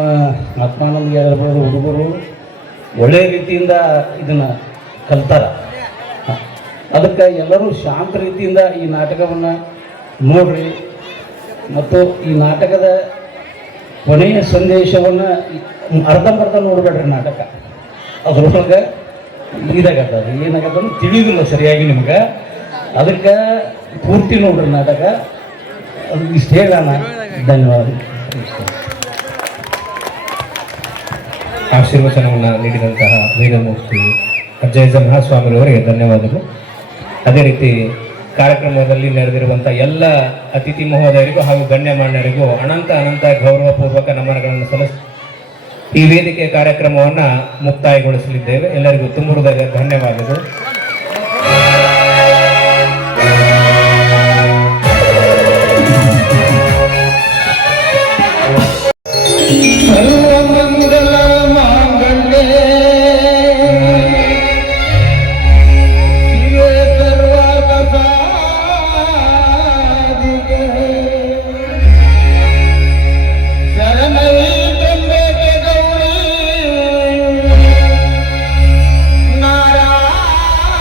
ಆತ್ಮಾನಂದ ಹುಡುಗರು ಒಳ್ಳೆಯ ರೀತಿಯಿಂದ ಇದನ್ನು ಕಲ್ತಾರ. ಅದಕ್ಕೆ ಎಲ್ಲರೂ ಶಾಂತ ರೀತಿಯಿಂದ ಈ ನಾಟಕವನ್ನು ನೋಡ್ರಿ ಮತ್ತು ಈ ನಾಟಕದ ಕೊನೆಯ ಸಂದೇಶವನ್ನು ಅರ್ಧಂಬರ್ಧ ನೋಡ್ಬೇಡ್ರಿ. ನಾಟಕ ಅದ್ರೊಳಗೆ ಇದಾಗತ್ತದ ಏನಾಗತ್ತಂದ್ರೆ ತಿಳಿಯೋದಿಲ್ಲ ಸರಿಯಾಗಿ ನಿಮ್ಗೆ, ಅದಕ್ಕೆ ಪೂರ್ತಿ ನೋಡ್ರಿ ನಾಟಕ. ಅದು ಇಷ್ಟು ಹೇಳೋಣ. ಧನ್ಯವಾದ. ಆಶೀರ್ವಚನವನ್ನು ನೀಡಿದಂತಹ ವೇದಮೂರ್ತಿ ಅಜ್ಜಯ್ಯ ಮಹಾಸ್ವಾಮಿಗಳವರಿಗೆ ಧನ್ಯವಾದಗಳು. ಅದೇ ರೀತಿ ಕಾರ್ಯಕ್ರಮದಲ್ಲಿ ನೆರೆದಿರುವಂಥ ಎಲ್ಲ ಅತಿಥಿ ಮಹೋದಯರಿಗೂ ಹಾಗೂ ಗಣ್ಯಮಾನ್ಯರಿಗೂ ಅನಂತ ಅನಂತ ಗೌರವಪೂರ್ವಕ ನಮನಗಳನ್ನು ಸಲ್ಲಿಸಿ ಈ ವೇದಿಕೆ ಕಾರ್ಯಕ್ರಮವನ್ನು ಮುಕ್ತಾಯಗೊಳಿಸಲಿದ್ದೇವೆ. ಎಲ್ಲರಿಗೂ ತುಂಬ ಹೃದಯದ ಧನ್ಯವಾದಗಳು. ನಾರಾಯಣ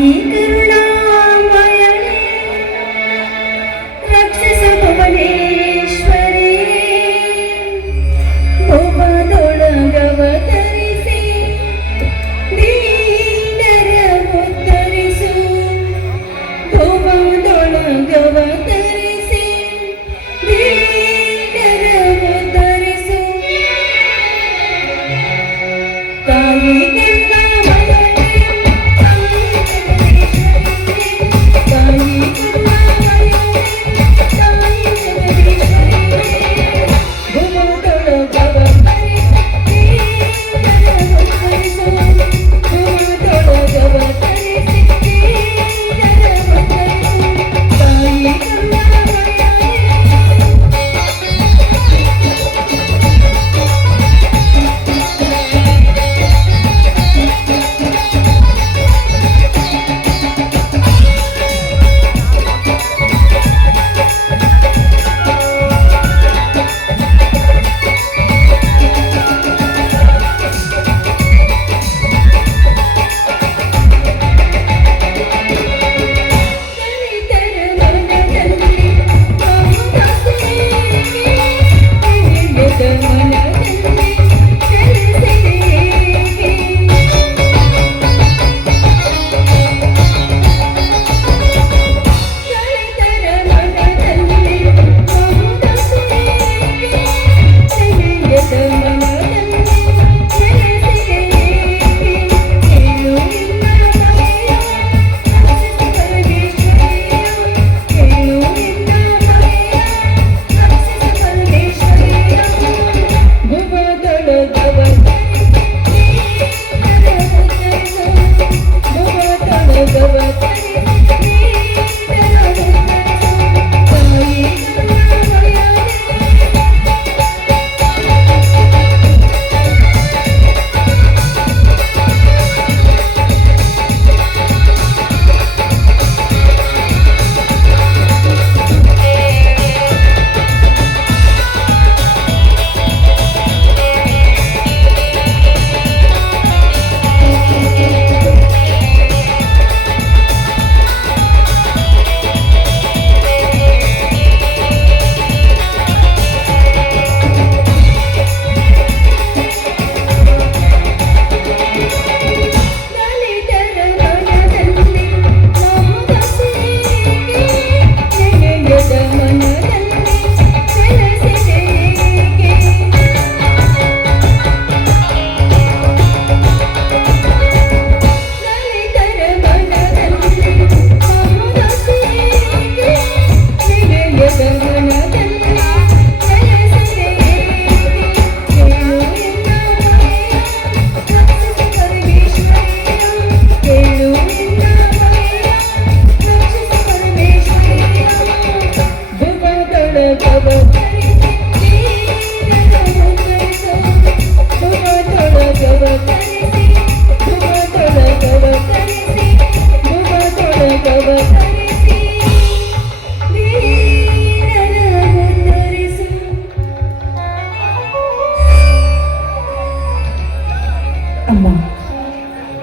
ತಾಯಿ ಕರುಣಾಮಯಳೇ ರಕ್ಷಸ ಭುವನೇಶ್ವರಿ ಭುವದೊಳಗವತರಿಸಿ ದೀನರ ಉದ್ಧರಿಸು ಭುವದೊಳಗವತರಿಸಿ ದೀನರ ಉದ್ಧರಿಸು ತಾಯಿ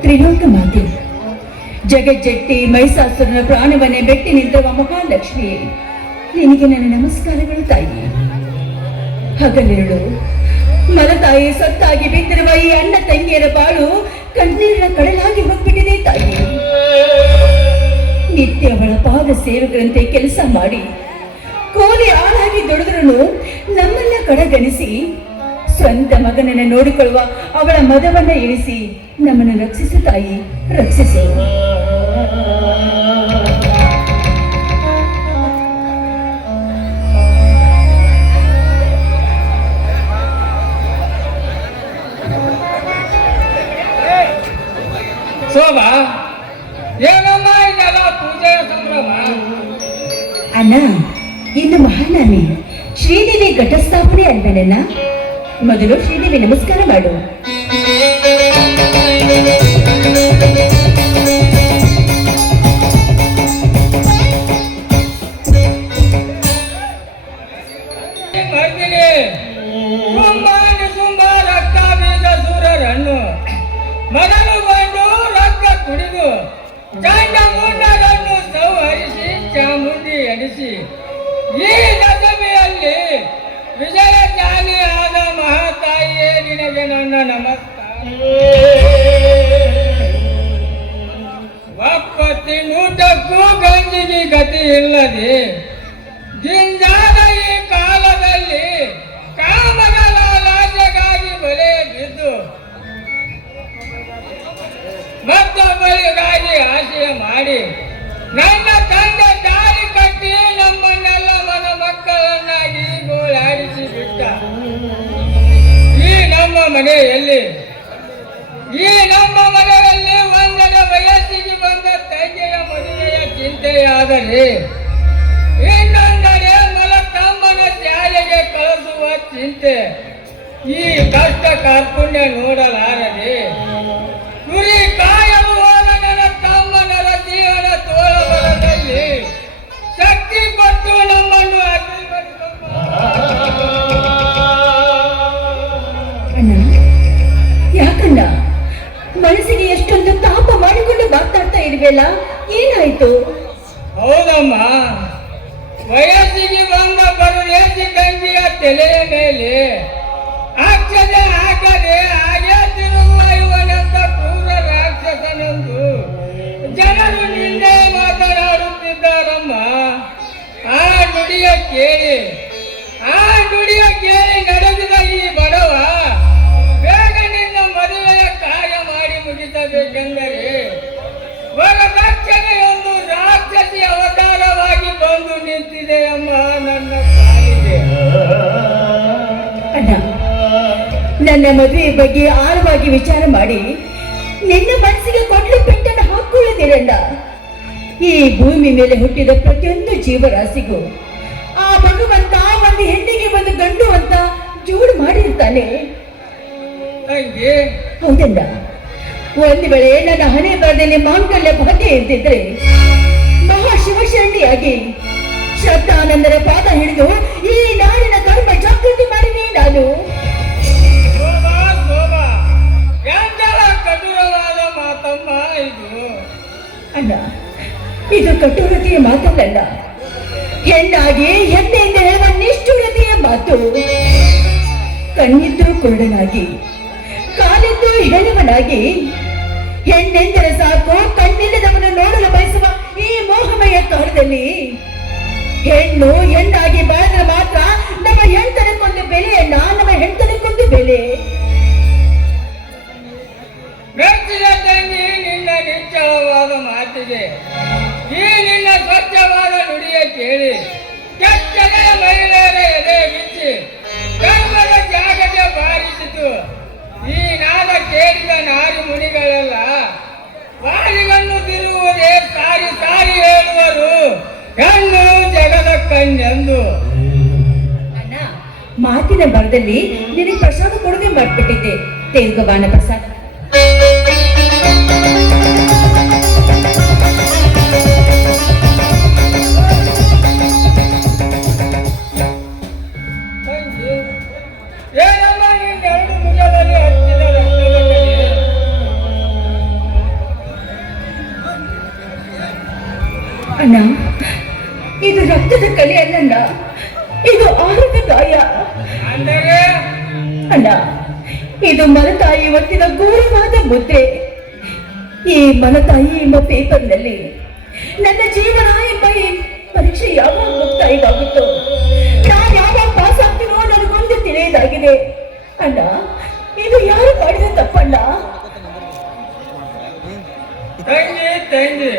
ತ್ರಿಲೋಕ ಮಾತೆ ಜಗಜ್ಜಟ್ಟಿ ಮೈಸಾಸುರನ ಪ್ರಾಣವನ್ನೇ ಬೆಟ್ಟಿ ನಿಂತಿರುವ ಮಹಾಲಕ್ಷ್ಮಿ, ನಿನಗೆ ನನ್ನ ನಮಸ್ಕಾರಗಳು ತಾಯಿ. ಹಗಲಿರುಳು ಮಲತಾಯಿ ಸತ್ತಾಗಿ ಬಿದ್ದಿರುವ ಈ ಅಣ್ಣ ತಂಗಿಯರ ಬಾಳು ಕಣ್ಣೀರಿನ ಕಡಲಾಗಿ ಹೋಗ್ಬಿಟ್ಟಿದೆ ತಾಯಿ. ನಿತ್ಯ ಅವಳ ಪಾದ ಸೇವಕರಂತೆ ಕೆಲಸ ಮಾಡಿ ಕೋಲಿ ಆಳಾಗಿ ದುಡಿದ್ರು ನಮ್ಮನ್ನ ಕಡೆಗಣಿಸಿ ಸ್ವಂತ ಮಗನನ್ನ ನೋಡಿಕೊಳ್ಳುವ ಅವಳ ಮದವನ್ನ ಇಳಿಸಿ ನಮ್ಮನ್ನು ರಕ್ಷಿಸು ತಾಯಿ, ರಕ್ಷಿಸು. ಶೋಭಾ, ಏನಮ್ಮ ಇದೆಲ್ಲ ಪೂಜೆಯ ಸಂಭ್ರಮ? ಅಣ್ಣ, ಇನ್ನು ಮಹಾನವಮಿ ಶ್ರೀದೇವಿ ಘಟಸ್ಥಾಪನೆ ಅಲ್ವೇನಣ್ಣ? ಮೊದಲು ಶ್ರೀದೇವಿ ನಮಸ್ಕಾರ ಮಾಡು. ಮೊದಲು ಬಂದು ರಕ್ತ ಕುಡಿದು ಈ ದಶಮಿಯಲ್ಲಿ ವಿಜಯ ಜ್ಞಾನಿಯಾದ ಮಹಾತಾಯಿಯೇ ನಿನಗೆ ನನ್ನ ನಮಸ್ಕಾರ. ಒಪ್ಪತ್ತಿ ನೂಟಕ್ಕೂ ಗಂಜಿಗೆ ಗತಿ ಇಲ್ಲದೆ ಜಿಂಜಾದ ಈ ಕಾಲದಲ್ಲಿ ಕಾಮಗಳ ರಾಜ್ಯಕ್ಕಾಗಿ ಬಲೆ ಬಿದ್ದು ಮತ್ತೊಬ್ಬರಿಗಾಗಿ ಆಶಯ ಮಾಡಿ ನನ್ನ ತಂದೆ ದಾರಿ ಕಟ್ಟಿ ನಮ್ಮನ್ನೆಲ್ಲ ಮನ ಮಕ್ಕಳನ್ನಾಗಿ ಗೋಳಾಡಿಸಿ ಬಿಟ್ಟ. ಈ ನಮ್ಮ ಮನೆಯಲ್ಲಿ ಒಂದರ ವಯಸ್ಸಿಗೆ ಬಂದ ತಂದೆಯ ಮದುವೆಯ ಚಿಂತೆಯಾದರೆ ಇನ್ನೊಂದಡೆ ತಮ್ಮನ ಶಾಲೆಗೆ ಕಳಿಸುವ ಚಿಂತೆ. ಈ ಕಷ್ಟ ಕಾರ್ಪುಣ್ಯ ನೋಡಲಾರದೆ ಗುರಿ ಕಾಯಲುವಾಗ ನನ್ನ ತಮ್ಮನರ ಜೀವನ ತೋಳಬಲದಲ್ಲಿ ಶಕ್ತಿ ಕೊಟ್ಟು ನಮ್ಮನ್ನು ಅಣ್ಣ, ಯಾಕಣ್ಣ ಮನಸ್ಸಿಗೆ ಎಷ್ಟೊಂದು ತಾಪ ಮಾಡಿಕೊಂಡು ಮಾತಾಡ್ತಾ ಇರ್ಬೇಲ್ಲ, ಏನಾಯ್ತು? ಹೌದಮ್ಮ, ವಯಸ್ಸಿಗೆ ಬಂದ ಪರದೇಶಿ ಗಂಜಿಯ ತಲೆಯ ಮೇಲೆ ಅಕ್ಷತೆ ಹಾಕದೆ ಹಾಗೆ ತಿರುಗುವ ಇವನೆಂತ ಕ್ರೂರ ರಾಕ್ಷಸನೆಂದು ಜನರು ನಿನ್ನೆ ಮಾತನಾಡುತ್ತಿದ್ದಾರಮ್ಮ. ಆ ನುಡಿಯ ಕೇಳಿ ನಡೆದಿದ ಈ ಬಡವ ಬೇಗ ನಿನ್ನ ಮದುವೆಯ ಕಾರ್ಯ ಮಾಡಿ ಮುಗಿಸಬೇಕೆಂದರೆ ವರದಕ್ಷಿಣೆಯೊಂದು ರಾಕ್ಷಸಿ ಅವತಾರವಾಗಿ ಬಂದು ನಿಂತಿದೆ ಅಮ್ಮ ನನ್ನ ಕಾಲಿಗೆ. ಅಣ್ಣ, ನನ್ನ ಮದುವೆ ಬಗ್ಗೆ ಆಳವಾಗಿ ವಿಚಾರ ಮಾಡಿ ನಿನ್ನ ಮನಸ್ಸಿಗೆ ಕೊಡ್ಲು ಪೆಟ್ಟನ್ನು ಹಾಕೊಳ್ಳುತ್ತಿರಣ್ಣ. ಈ ಭೂಮಿ ಮೇಲೆ ಹುಟ್ಟಿದ ಪ್ರತಿಯೊಂದು ಜೀವರಾಶಿಗೂ ಆ ಭಗವಂತ ಒಂದು ಹೆಣ್ಣಿಗೆ ಒಂದು ಗಂಡು ಅಂತ ಜೋಡು ಮಾಡಿರ್ತಾನೆ. ಹೌದಣ್ಣ, ಒಂದು ವೇಳೆ ನನ್ನ ಹಣೆ ಬರದಲ್ಲಿ ಮಾಂಗಲ್ಯ ಭಾಗ್ಯ ಇರ್ತಿದ್ರೆ ಮಹಾಶಿವಶರಣಿಯಾಗಿ ಶ್ರದ್ಧಾನಂದರ ಪಾದ ಹಿಡಿದು ಈ ನಾಡಿನ ಕರ್ಮ ಜಾಗೃತಿ ಮಾಡಿದೆ ನಾನು. ಕಠೋರವಾದ ಮಾತಮ್ಮ ಇದು. ಅಣ್ಣ, ಇದು ಕಠೋರತೆಯ ಮಾತಲ್ಲ, ಹೆಣ್ಣಾಗಿ ಹೆಣ್ಣೆಯಿಂದ ಹೇಳುವ ನಿಷ್ಠುರತೆಯ ಮಾತು. ಕಣ್ಣಿದ್ದು ಕುರುಡನಾಗಿ, ಕಾಲಿದ್ದು ಹೆಣವನಾಗಿ, ಹೆಣ್ಣೆಂದರೆ ಸಾಕು ಕಣ್ಣಿಲ್ಲದವನು ನೋಡಲು ಬಯಸುವ ಈ ಮೋಹಮಯ ಕಾಲದಲ್ಲಿ ಹೆಣ್ಣು ಹೆಣ್ಣಾಗಿ ಬೆಳೆದ್ರೆ ಮಾತ್ರ ನಮ್ಮ ಹೆಣ್ತನಕ್ಕೊಂದು ಬೆಲೆ ಅಣ್ಣ, ನಮ್ಮ ಹೆಣ್ತನಕ್ಕೊಂದು ಬೆಲೆ. ಮೆಚ್ಚಿದ ತಂಗಿ ನಿನ್ನ ನಿಶ್ಚಳವಾದ ಮಾತಿಗೆ, ಈ ನಿನ್ನ ಸ್ವಚ್ಛವಾದ ನುಡಿಯ ಕೇಳಿ ಕೆಟ್ಟನೆ ಮಹಿಳೆಯರ ಎದೆ ಬಿಚ್ಚಿ ಕರ್ಮದ ಜಾಗಕ್ಕೆ ಬಾರಿಸಿತು. ಈ ನಾದ ಕೇಳಿದ ನಾರಿ ಮುನಿಗಳೆಲ್ಲ ಬಾಲಿಗನ್ನು ತಿರುವುದೇ ಸಾರಿ ಸಾರಿ ಹೇಳುವರು ಹೆಣ್ಣು ಜಗದ ಕಣ್ಣೆಂದು. ಅಣ್ಣ, ಮಾತಿನ ಬರದಲ್ಲಿ ನಿನಗೆ ಪ್ರಸಾದ ಕೊಡುಗೆ ಮಾಡ್ಬಿಟ್ಟಿದ್ದೆ. ತೇಲ್ಗಬಾನ ಪ್ರಸಾದ. ಏನಮ್ಮ ನಿನ್ನೆರಡು ಮುಖದಲ್ಲಿ ಹಚ್ಚಿದ ರಕ್ತದ ಕಲೆ? ಅಣ್ಣ, ಇದು ರಕ್ತದ ಕಲೆ ಅಲ್ಲಣ್ಣ, ಇದು ಆರೋಗ್ಯ ಗಾಯ. ಅಂದರೆ ಅಣ್ಣ, ಇದು ಮನತಾಯಿ ಒತ್ತಿದ ಘೋರವಾದ ಮುದ್ರೆ. ಈ ಮನತಾಯಿ ಎಂಬ ಪೇಪರ್ನಲ್ಲಿ ನನ್ನ ಜೀವನ ಎಂಬ ಈ ಪರೀಕ್ಷೆ ಯಾವಾಗ ಮುಕ್ತಾಯವಾಗುತ್ತೋ, ನಾನು ಯಾವಾಗ ಪಾಸ್ ಆಗ್ತೀನೋ ನನಗೊಂದು ತಿಳಿಯದಾಗಿದೆ. ಅಣ್ಣ, ಇದು ಯಾರು ಮಾಡಿದ ತಪ್ಪಣ್ಣ? ತಂಗಿ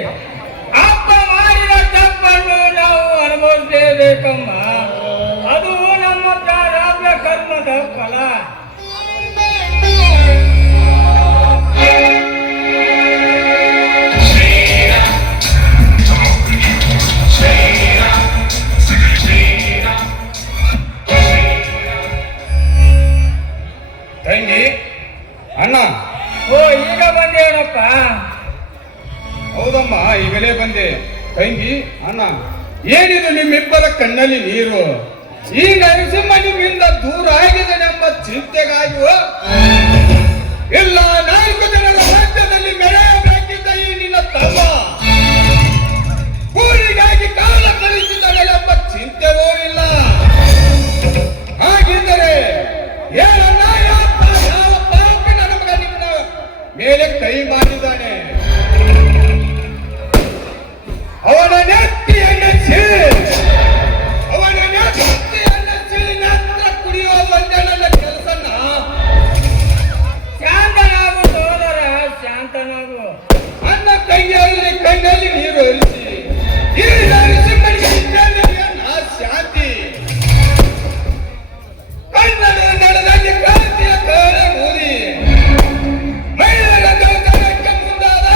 ಅಪ್ಪ ಮಾಡಿದ ತಪ್ಪನ್ನು ನಾವು ಅನುಭವಿಸಲೇಬೇಕಮ್ಮ. ಅದು ನಮ್ಮ ಪ್ರಾರಬ್ಧ ಕರ್ಮದ ಫಲ. ತಂಗಿ, ಅಣ್ಣ. ಓ, ಈಗ ಬಂದೇನಪ್ಪ? ಹೌದಮ್ಮ, ಈಗಲೇ ಬಂದೆ. ತಂಗಿ, ಅಣ್ಣ, ಏನಿದು ನಿಮ್ಮಿಬ್ಬರ ಕಣ್ಣಲ್ಲಿ ನೀರು? ಈ ನರಸಿಂಹ ನಿಮ್ಮಿಂದ ದೂರ ಆಗಿದೆನೆಂಬ ಚಿಂತೆಗಾಗಿಯೋ ಇಲ್ಲ 4 ಜನರ ರಾಜ್ಯದಲ್ಲಿ ಮೆರೆಯಬೇಕಿದ್ದ ಈ ನಿನ್ನ ತಮ್ಮ ಕೂಲಿಗಾಗಿ ಕಾಲ ಕಳಿಸಿದನೆಂಬ ಚಿಂತೆವೋ ಅವನ ನೆತ್ತಿಯನ್ನು ಸೀಳಿ ನಂತರ ಕುಡಿಯುವ ಒಂದೇ ನನ್ನ ಕೆಲಸನ. ಶಾಂತನಾಗು ಸೋದರ, ಶಾಂತನಾಗು. ನನ್ನ ಕೈಯಲ್ಲಿ ಕಣ್ಣಲ್ಲಿ ನೀರು ಹರಿಸಿ ಈ ನರಸಿಂಹನಿಗೆ ಶಾಂತಿ ಕನ್ನಡ ನಡೆದಲ್ಲಿ ಕ್ರಾಂತಿಯ ಕಾಲ ಮೂಡಿ ಮಹಿಳೆಯರ ದೌರ್ಜನ್ಯಕ್ಕೆ ಮುಂದಾದ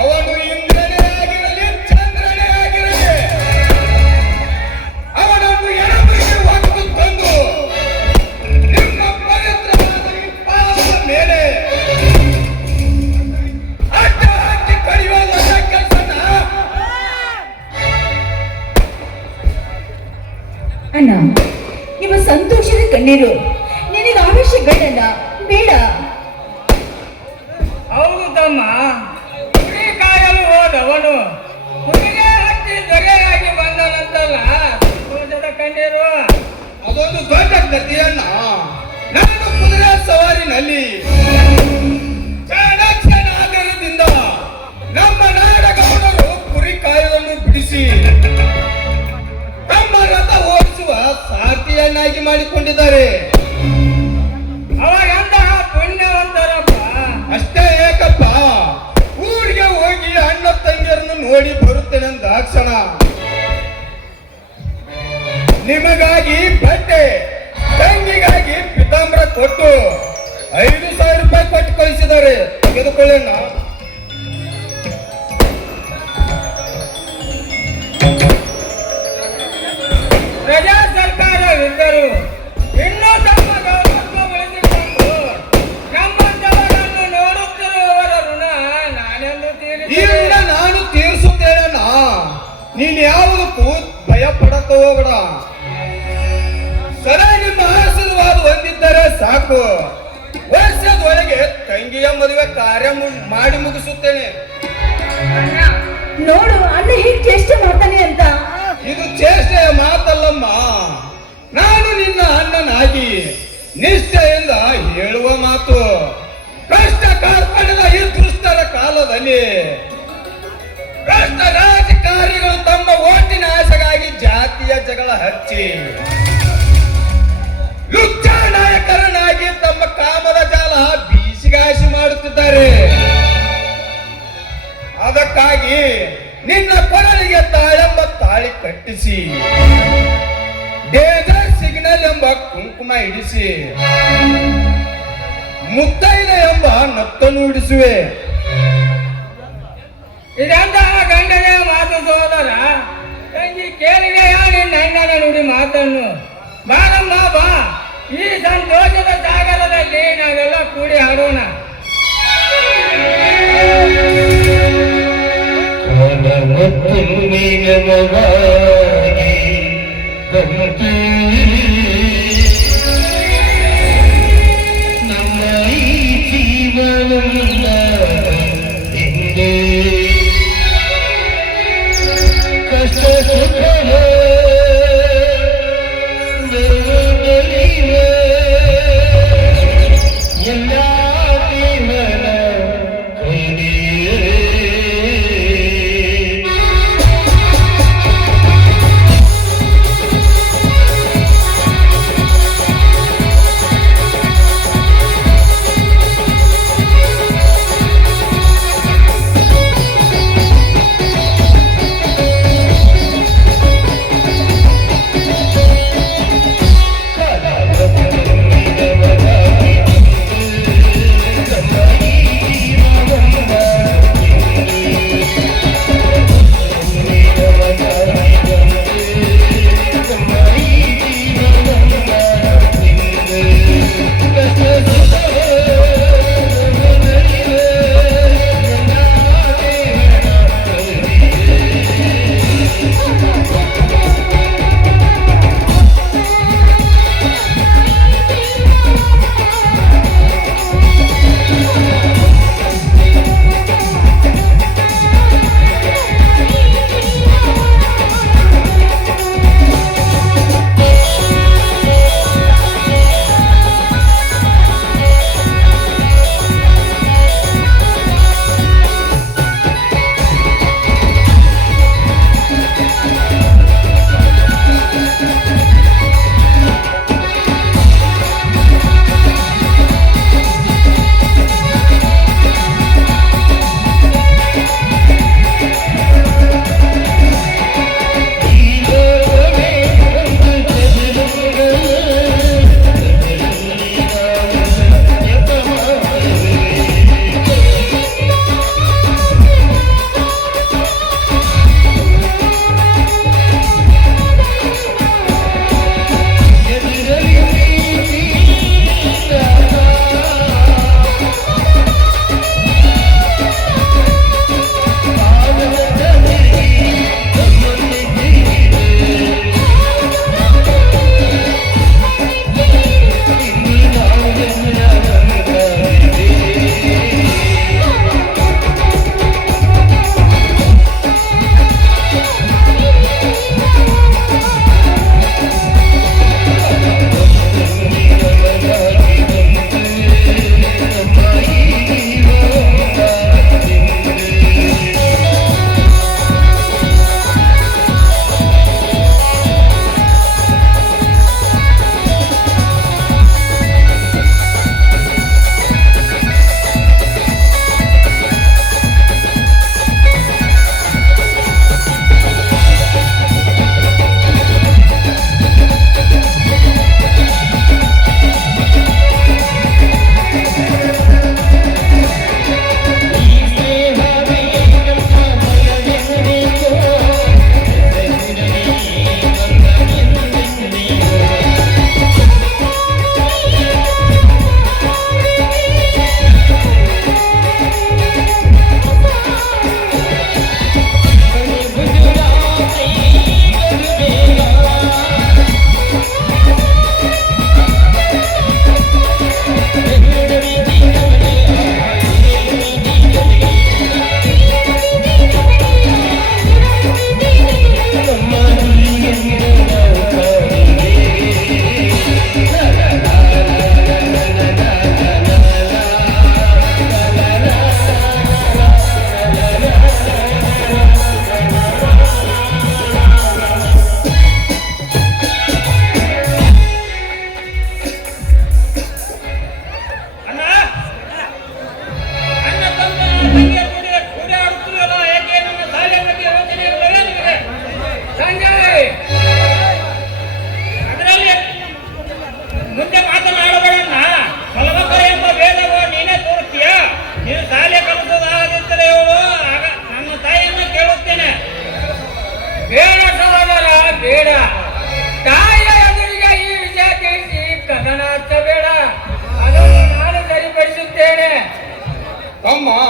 ಅವನು ಇಂದ್ರನೇ ಆಗಿರಲಿ ಚಂದ್ರನೇ ಆಗಿರಲಿ ಅವನನ್ನು ಎಡಬದಿಗೆ ಹೊತ್ತು ತಂದು ನಿಮ್ಮ ಪವಿತ್ರವಾದ ಈ ಪಾದದ ಮೇಲೆ ಅಡ್ಡ ಹಾಕಿ ಕಡಿಯುವ ಒಳ್ಳೆ ಕೆಲಸನ. ಅಣ್ಣ, ನಿಮ್ಮ ಸಂತೋಷದ ಕಣ್ಣೀರು ನಿನಗೆ ಅವಶ್ಯಗಳಲ್ಲ, ಬೇಡ. ಹೌದು ತಮ್ಮ, ಕುರಿ ಕಾಯಲು ಹೋದವನು ಕುರಿಗೆ ಹತ್ತಿ ದೊರೆಯಾಗಿ ಬಂದನಂತಲ್ಲ ಸಂತೋಷದ ಕಣ್ಣೀರು. ಅದೊಂದು ದೊಡ್ಡ ಗತಿಯನ್ನ. ನಾನು ಕುದುರೆ ಸವಾರಿನಲ್ಲಿ ಚಾಣಕ್ಯನಾಗರದಿಂದ ನಮ್ಮ ನಾಡಗೌಡರು ಕುರಿ ಕಾಯುವುದನ್ನು ಬಿಡಿಸಿ ತಮ್ಮ ರಥ ಓಡಿಸುವ ಸಾರಥಿಯನ್ನಾಗಿ ಮಾಡಿಕೊಂಡಿದ್ದಾರೆ. ಅವಾಗಂತಹ ಪುಣ್ಯವಂತರಪ್ಪ. ಅಷ್ಟೇ ಏಕಪ್ಪ, ಊರಿಗೆ ಹೋಗಿ ಅಣ್ಣ ತಂಗಿಯರನ್ನು ನೋಡಿ ಬರುತ್ತೇನೆಂದಾಕ್ಷಣ ನಿಮಗಾಗಿ ಬಟ್ಟೆ, ತಂಗಿಗಾಗಿ ಪಿತಾಂಬರ ಕೊಟ್ಟು 5,000 ರೂಪಾಯಿ ಕೊಟ್ಟು ಕಳಿಸಿದ್ದಾರೆ. ತೆಗೆದುಕೊಳ್ಳೋಣ. ಪ್ರಜಾ ಸರ್ಕಾರವಿದ್ದರು ಇನ್ನೂ ತಮ್ಮ ಗೌರವ ಬೆಳೆಸಿಕೊಂಡು ನಮ್ಮಂತವರನ್ನು ನೋಡುತ್ತಿರುವವರ ಋಣ ನಾನೆಂದು ನಾನು ತೀರಿಸುತ್ತೇನೆ. ನೀನು ಯಾವುದಕ್ಕೂ ಭಯ ಪಡಕ ಹೋಗಬೇಡ. ಸದಾ ನಿಮ್ಮ ಆಶೀರ್ವಾದ ಹೊಂದಿದ್ದರೆ ಸಾಕು. ವರ್ಷದೊಳಗೆ ತಂಗಿಯ ಮದುವೆ ಕಾರ್ಯ ಮಾಡಿ ಮುಗಿಸುತ್ತೇನೆ. ನೋಡು ಅಣ್ಣ ಹೀಗೆ ಚೇಷ್ಟೆ ಮಾಡ್ತಾನೆ ಅಂತ. ಇದು ಚೇಷ್ಟೆಯ ಮಾತಲ್ಲಮ್ಮ. ನಾನು ನಿನ್ನ ಅಣ್ಣನಾಗಿ ನಿಷ್ಠೆಯಿಂದ ಹೇಳುವ ಮಾತು. ಕಷ್ಟ ಕಾರ್ಪಣ್ಯದ ಈ ದುಷ್ಟರ ಕಾಲದಲ್ಲಿ ಭ್ರಷ್ಟ ರಾಜಕಾರಿಗಳು ತಮ್ಮ ಓಟಿನ ಆಸೆಗಾಗಿ ಜಾತಿಯ ಜಗಳ ಹಚ್ಚಿ ಲುಚ್ಚ ನಾಯಕರನ್ನಾಗಿ ತಮ್ಮ ಕಾಮದ ಜಾಲ ಬೀಸಿಗಾಸಿ ಮಾಡುತ್ತಿದ್ದಾರೆ. ಅದಕ್ಕಾಗಿ ನಿನ್ನ ಕೊರಳಿಗೆ ತಾಳೆಂಬ ತಾಳಿ ಕಟ್ಟಿಸಿ ಡೇಂಜರ್ ಸಿಗ್ನಲ್ ಎಂಬ ಕುಂಕುಮ ಇಡಿಸಿ ಮುತ್ತೈದ ಎಂಬ ನತ್ತನ್ನು ಉಡಿಸುವೆ. ಇದಂತಹ ಗಂಡನೇ ಮಾತು ಸೋದರ. ತಂಗಿ ಕೇಳಿದೆಯ ನಿನ್ನ ಅಣ್ಣನ ನುಡಿ ಮಾತನ್ನು? ಬಾರಮ್ಮ ಬಾ, ಈ ಸಂತೋಷದ ಸಾಗರದಲ್ಲಿ ನಾವೆಲ್ಲ ಕೂಡಿ ಹಾಡೋಣ. ನಮ್ಮ ಈ ಜೀವನ ಕಷ್ಟ ಸುಖ ಎಲ್ಲ ದೇವರ ಕೈಲಿಯೇ. ಅಮ್ಮ,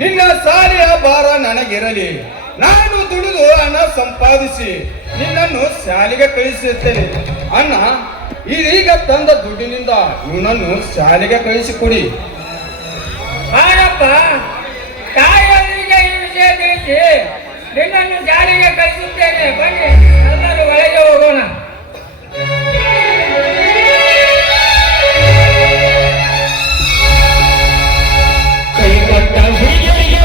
ನಿನ್ನ ಶಾಲೆಯ ಭಾರ ನನಗಿರಲಿ. ನಾನು ದುಡಿದು ಹಣ ಸಂಪಾದಿಸಿ ನಿನ್ನನ್ನು ಶಾಲೆಗೆ ಕಳಿಸುತ್ತೇನೆ. ಅಣ್ಣ, ಇದೀಗ ತಂದ ದುಡ್ಡಿನಿಂದ ಇವನನ್ನು ಶಾಲೆಗೆ ಕಳಿಸಿಕೊಡಿ. ಬಾರಪ್ಪ, ತಾಯಿಯವರಿಗೆ ಈ ವಿಷಯ ತಿಳಿಸಿ ನಿನ್ನನ್ನು ಶಾಲೆಗೆ ಕಳಿಸುತ್ತೇನೆ. ಬನ್ನಿ, ಎಲ್ಲರೂ ಒಳಗೆ ಹೋಗೋಣ. ಕೈಕೊಟ್ಟ ಹುಡುಗಿಯರಿಗೆ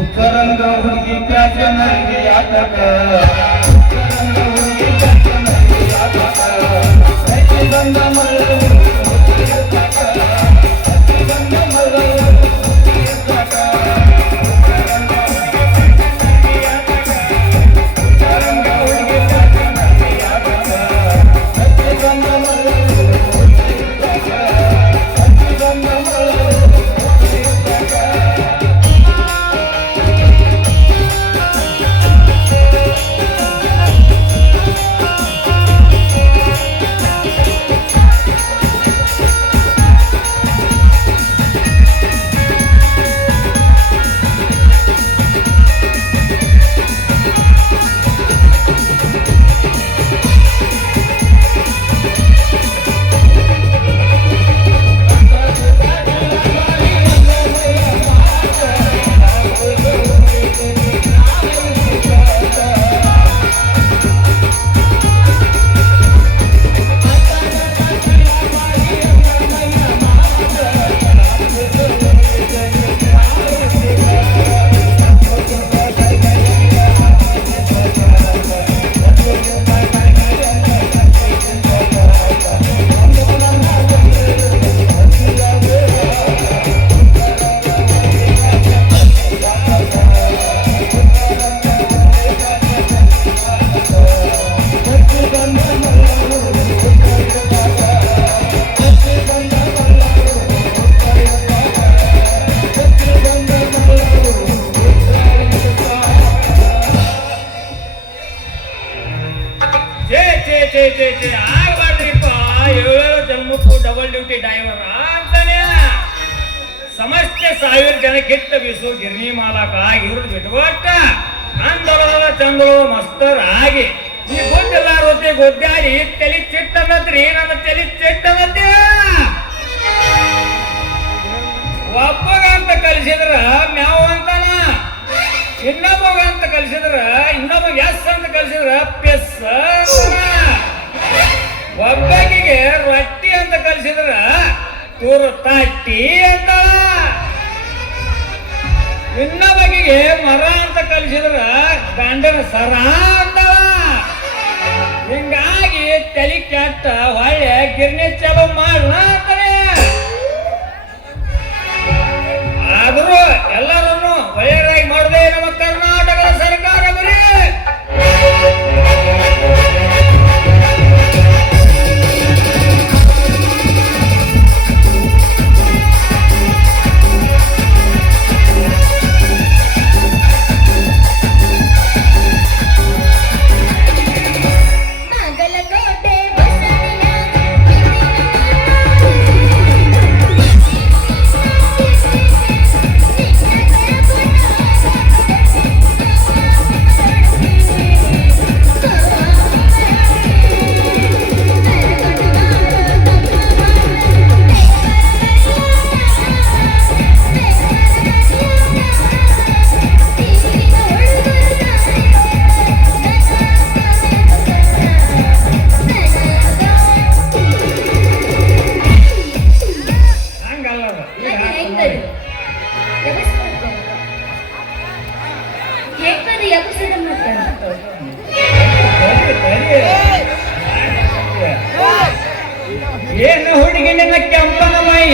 ಉತ್ತರಂಗ ಹುಡುಗಿ ಪ್ಯಾಚನರಿಗೆ ಯಾತಕ ಬಂದ ಮಲ್ಲ ಆಗ್ಬಾರ್ದ್ರಿಪ್ಪ. 7 ಜನ್ಮಕ್ಕೂ ಡಬಲ್ ಡ್ಯೂಟಿ ಡ್ರೈವರ್ ಅಂತಾನೆ. ಸಮಸ್ತೆ 1000 ಜನಕ್ಕಿಂತ ಬೀಸು ಗಿರ್ನಿ ಮಾಲಕ ಇವ್ರದ್ದು ಬಿಟ್ಕೊಟ್ಟ ಅಂದೊಳದ ಚಂದ್ರು ಮಸ್ತರ್ ಆಗಿ ಈ ಗೊತ್ತಿಲ್ಲ ರೊಟ್ಟಿ ಗೊದ್ದಾಡಿ ತಲೆ ಚಿಟ್ಟನದ್ರಿ. ನನ್ನ ತಲೆ ಚಿಟ್ಟನದ್ಯ ಒಬ್ಬಗಂತ ಕಲಿಸಿದ್ರ ಮ್ಯಾವ್ ಅಂತಾನ, ಇನ್ನೊಬ್ಬಗಂತ ಕಲಿಸಿದ್ರ ಇನ್ನೊಬ್ಬ ಎಸ್ ಅಂತ ಕಲಿಸಿದ್ರ ಪೆಸ್ ಒಬ್ಬಗಿಗೆ ರೊಟ್ಟಿ ಅಂತ ಕಲಿಸಿದ್ರ ತೂರು ತಟ್ಟಿ ಅಂತ, ಇನ್ನೊಬ್ಬಗಿಗೆ ಮರ ಅಂತ ಕಲಿಸಿದ್ರ ಗಂಡನ ಸರ ಅಂತ. ಹಿಂಗಾಗಿ ತಲೆ ಕೆಟ್ಟ ಹೊಳ್ಳೆ ಗಿರ್ನಿ ಚಲೋ ಮಾಡೋಣ ಅಂತಾನೆ. ಆದರೂ ಎಲ್ಲರನ್ನು ಒಳ್ಳೆಯದಾಗಿ ಮಾಡದೆ ನಮ್ಮ ಕರ್ನಾಟಕದ ಸರ್ಕಾರ ಗುರಿ. ಏನು ಹುಡುಗಿ ನಿನ್ನ ಕೆಂಪನ ಮೈ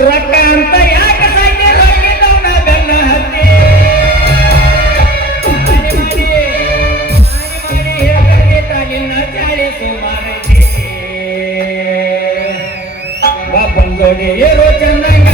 ರೊಕ್ಕ ಅಂತ ಯಾಕೆ ಸಾಧ್ಯ ಬೆನ್ನ ಹತ್ತಿ ಮಾಡಿ ಹೇಳ್ತಾರೆ ನಿನ್ನ ಚಾಳಿ ಸುಮಾರು ಬಂದೋಡಿ ಏರೋ ಚಂದಂಗ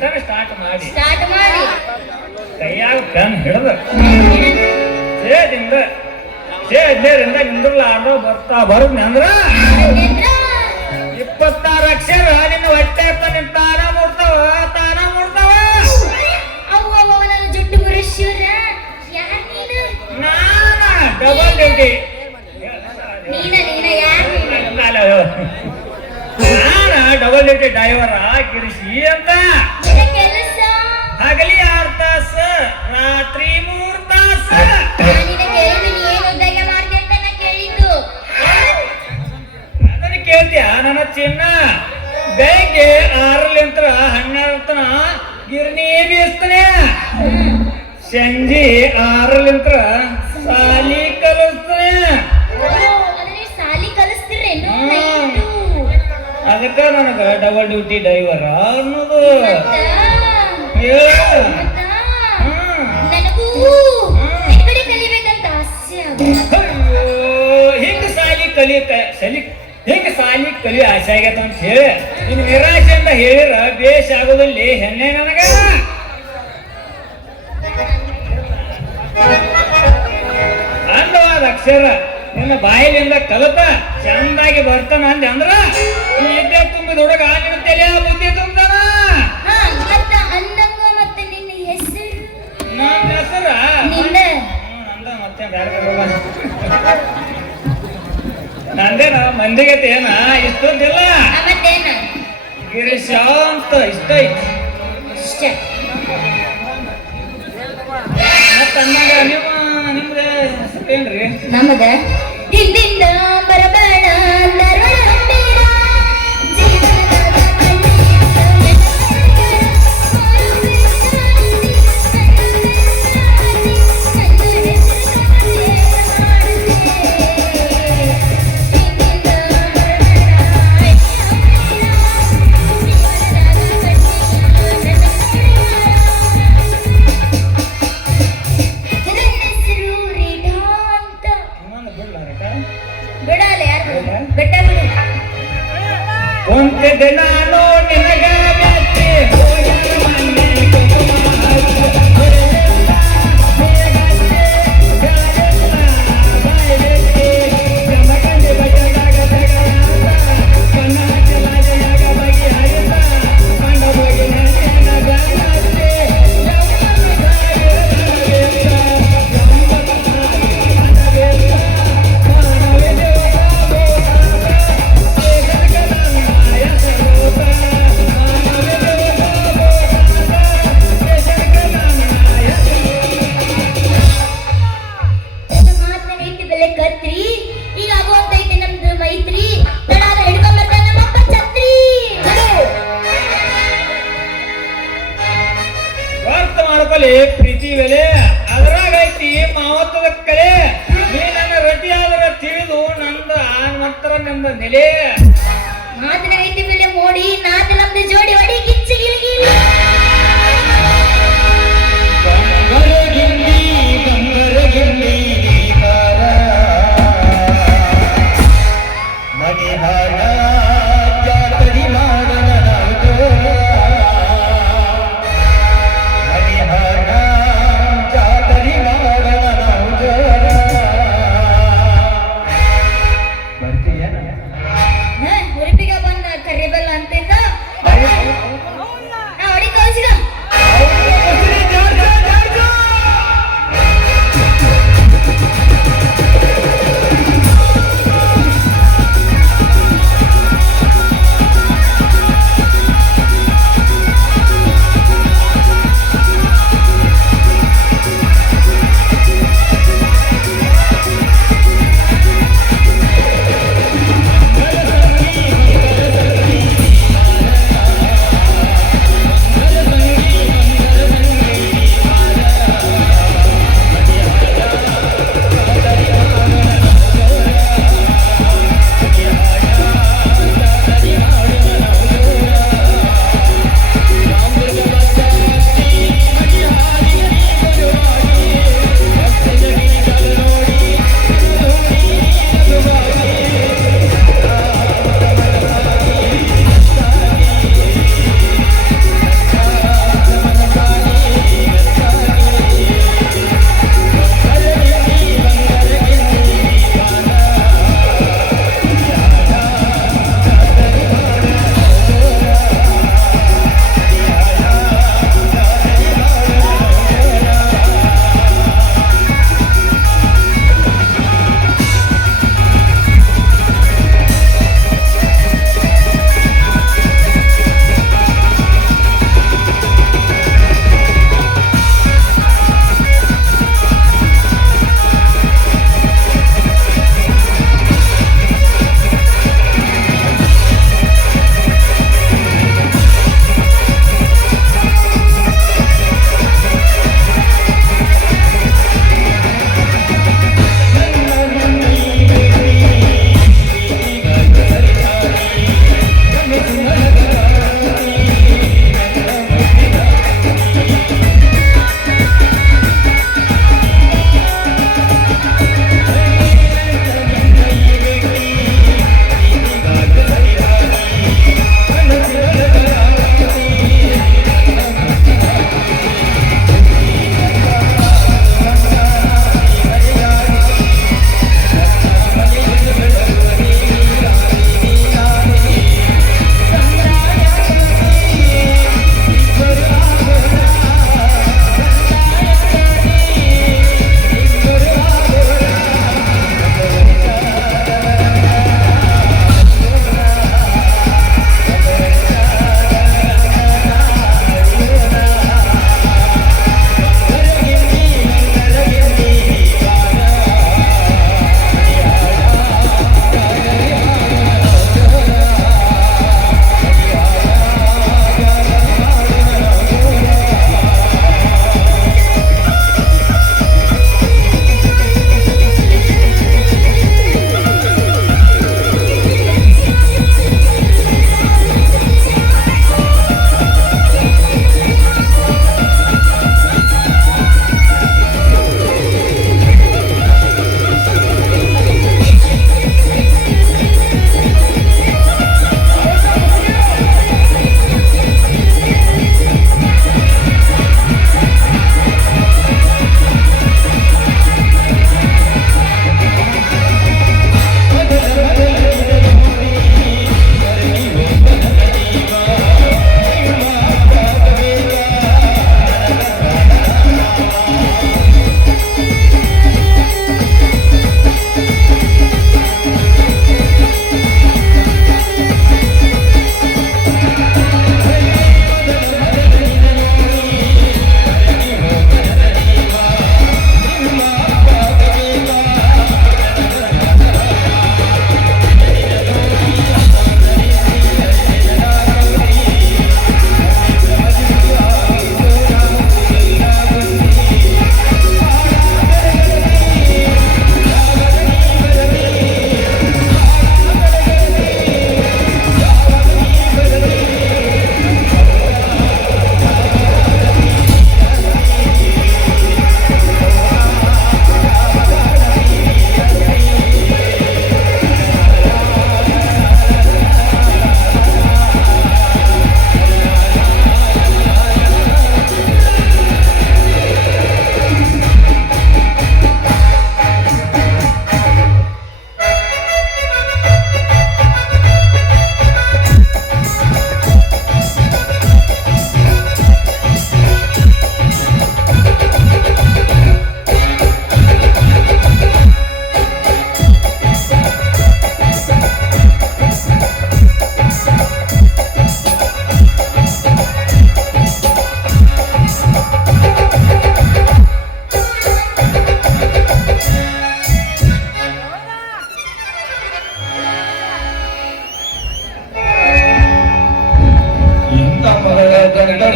ಬಟನ್ ಸ್ಟಾರ್ಟ್ ಮಾಡಿ ಸ್ಟಾರ್ಟ್ ಮಾಡಿ ಕೈಯಾಗ ಪೆನ್ ಹಿಡ್ದ ಹದಿನೈದರಿಂದ ನಿಂದ್ರಲಾರ್ದು ಬರುದ್ನಿ ಅಂದ್ರ 26 ಅಕ್ಷರ ನಿನ್ನ ಹೊಟ್ಟೆಪ್ಪ ನಿನ್ ತಾನ ಮೂಡ್ತಾವ ಅವ್ವ ನನ್ನ ಜುಟ್ಟು ಬುರುಶ್ಯೂರ ಯಾರ್ ನೀನು ನಾನ ಡಬಲ್ ಡ್ಯೂಟಿ ನೀನ ಯಾರ್ ನೀನು ನಾನ ಡಬಲ್ ಡ್ಯೂಟಿ ಡ್ರೈವರ್ ಗಿರಿಶಿ ಅಂತ ನಿನ್ನ ಕೆಲಸ ಹಗಲಿ 6 ತಾಸ ರಾತ್ರಿ 3 ತಾಸ ನಿನ್ನ ಕೇಳಿದ ನೀ ಏನು ಉದ್ಯೋಗ ಮಾಡ್ತಿ ಅಂತ ನಾ ಕೇಳಿದ್ದು ಅದನ್ನ ಕೇಳ್ತೀಯ ನನ್ನ ಚಿನ್ನ ಬೆಳಿಗ್ಗೆ 6ಲಿಂತ್ರ 12 ತನ ಗಿರಣಿ ಬೀಸ್ತಾನೆ ಸಂಜೆ 6ಲಿಂತ್ರ ಸಾಲಿ ಕಲಿಸ್ತಾನೆ ಅದನ್ನ ಸಾಲಿ ಕಲಿಸ್ತಿರೇನು ಅದಕ್ಕ ನನಗ ಡಬಲ್ ಡ್ಯೂಟಿ ಡ್ರೈವರ್ ಅನ್ನೋದು ನನಗೂ ಈ ಕಡೆ ಕಲಿಬೇಕಂತ ಆಸೆ ಹಿಂಗ ಸಾಲಿ ಕಲಿ ಆಸೆ ಆಗೈತ ಅಂತ ಹೇಳಿ ಇನ್ನು ನಿರಾಶೆಯಿಂದ ಹೇಳಿರ ಬೇಷ್ ಆಗೋದಲ್ಲಿ ಹೆಣ್ಣೆ ನನಗ ಅಂದವಾದ ಅಕ್ಷರ ನಿನ್ನ ಬಾಯಿಲಿಂದ ಕಲಿತ ಚಂದಾಗಿ ಬರ್ತಾನ ಅಂದೆ ಅಂದ್ರ ಇದ್ದೇ ತುಂಬಿದ ಹುಡುಗ ನಿನ್ನ ತಲೆಯ ಬುದ್ಧಿ ತುಂಬ್ತಾನ ಮತ್ತ ಅಂದಂಗ ಮತ್ತೆ ನಿನ್ನ ಹೆಸರು ನನ್ನ ಹೆಸರ ನಿನ್ನ ನಂದ ಮತ್ತೆ ಬೇರೆ ನಂದೇನ ಮಂದಿಗತೆ ಏನ ಇಷ್ಟೊಂದಿಲ್ಲ ಮತ್ತೇನ ಗಿರೀಶ ಅಂತ ಇಷ್ಟ ಐತಿ ಇಷ್ಟ ತನ್ನಾಗ ನಿಮ್ದು ಹೆಸರೇನ್ರಿ ನಮ್ಮದ ಹಿಂದಿಂದ ಬರಬೇಡ ತರಬೇಡ ಜೀವನದ ಬಿಡಲ್ಲ ಯಾರು ಬೆಟ್ಟ ಬಿಡು ಒಂಟಿದ್ದೆ ನಾನು ನಿನಗ ಮೆಚ್ಚಿ ಕತ್ರಿ ಈಗ ಆಗುವಂತೈತೆ ನಮ್ದು ಮೈತ್ರಿ ತಡಾದ ಹಿಡ್ಕೊಂಡ್ ಬರ್ತಾನೆ ನಮ್ಮಪ್ಪ ಛತ್ರಿ ಅರ್ಥ ಮಾಡ್ಕೊಳ್ಳಿ ಪ್ರೀತಿ ಬೆಲೆ ಅದ್ರಾಗ ಐತಿ ಮಾವತ್ತದ ಕಲೆ ನೀ ನನ್ನ ರೊಟ್ಟಿ ಆದ್ರ ತಿಳಿದು ನಂದ ನಂತರ ನಂದ ನೆಲೆ ಮಾತಿನ ಐತಿ ಮೇಲೆ ಮೋಡಿ ನಾತ ನಮ್ದು ಜೋಡಿ ಹೊಡಿ ಗಿಚ್ಚಿ ಗಿಲಿಗಿಲಿ ಉಡುಪಿಗೆ ಬಂದ ಕರಿಬೆಲ್ಲ ಅಂತಿದ್ದ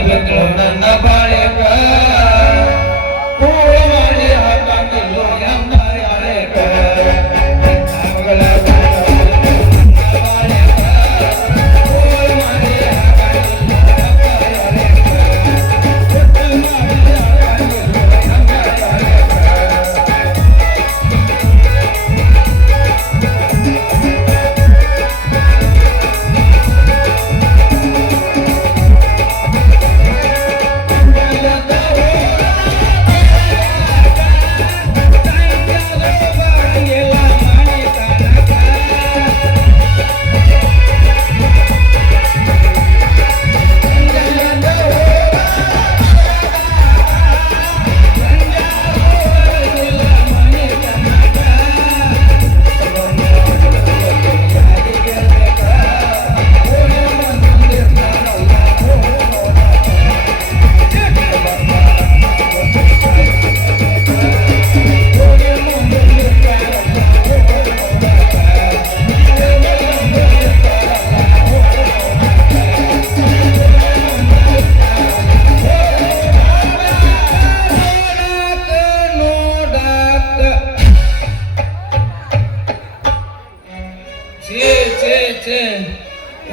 ಬಿತ್ತು ನನ್ನ ಬಾಳೆಗ ಕೂಳ ಮಾಡಿ ಹಾಕಂಗಿಲ್ಲೋ ಎಂದ ಯಾಳೆಗ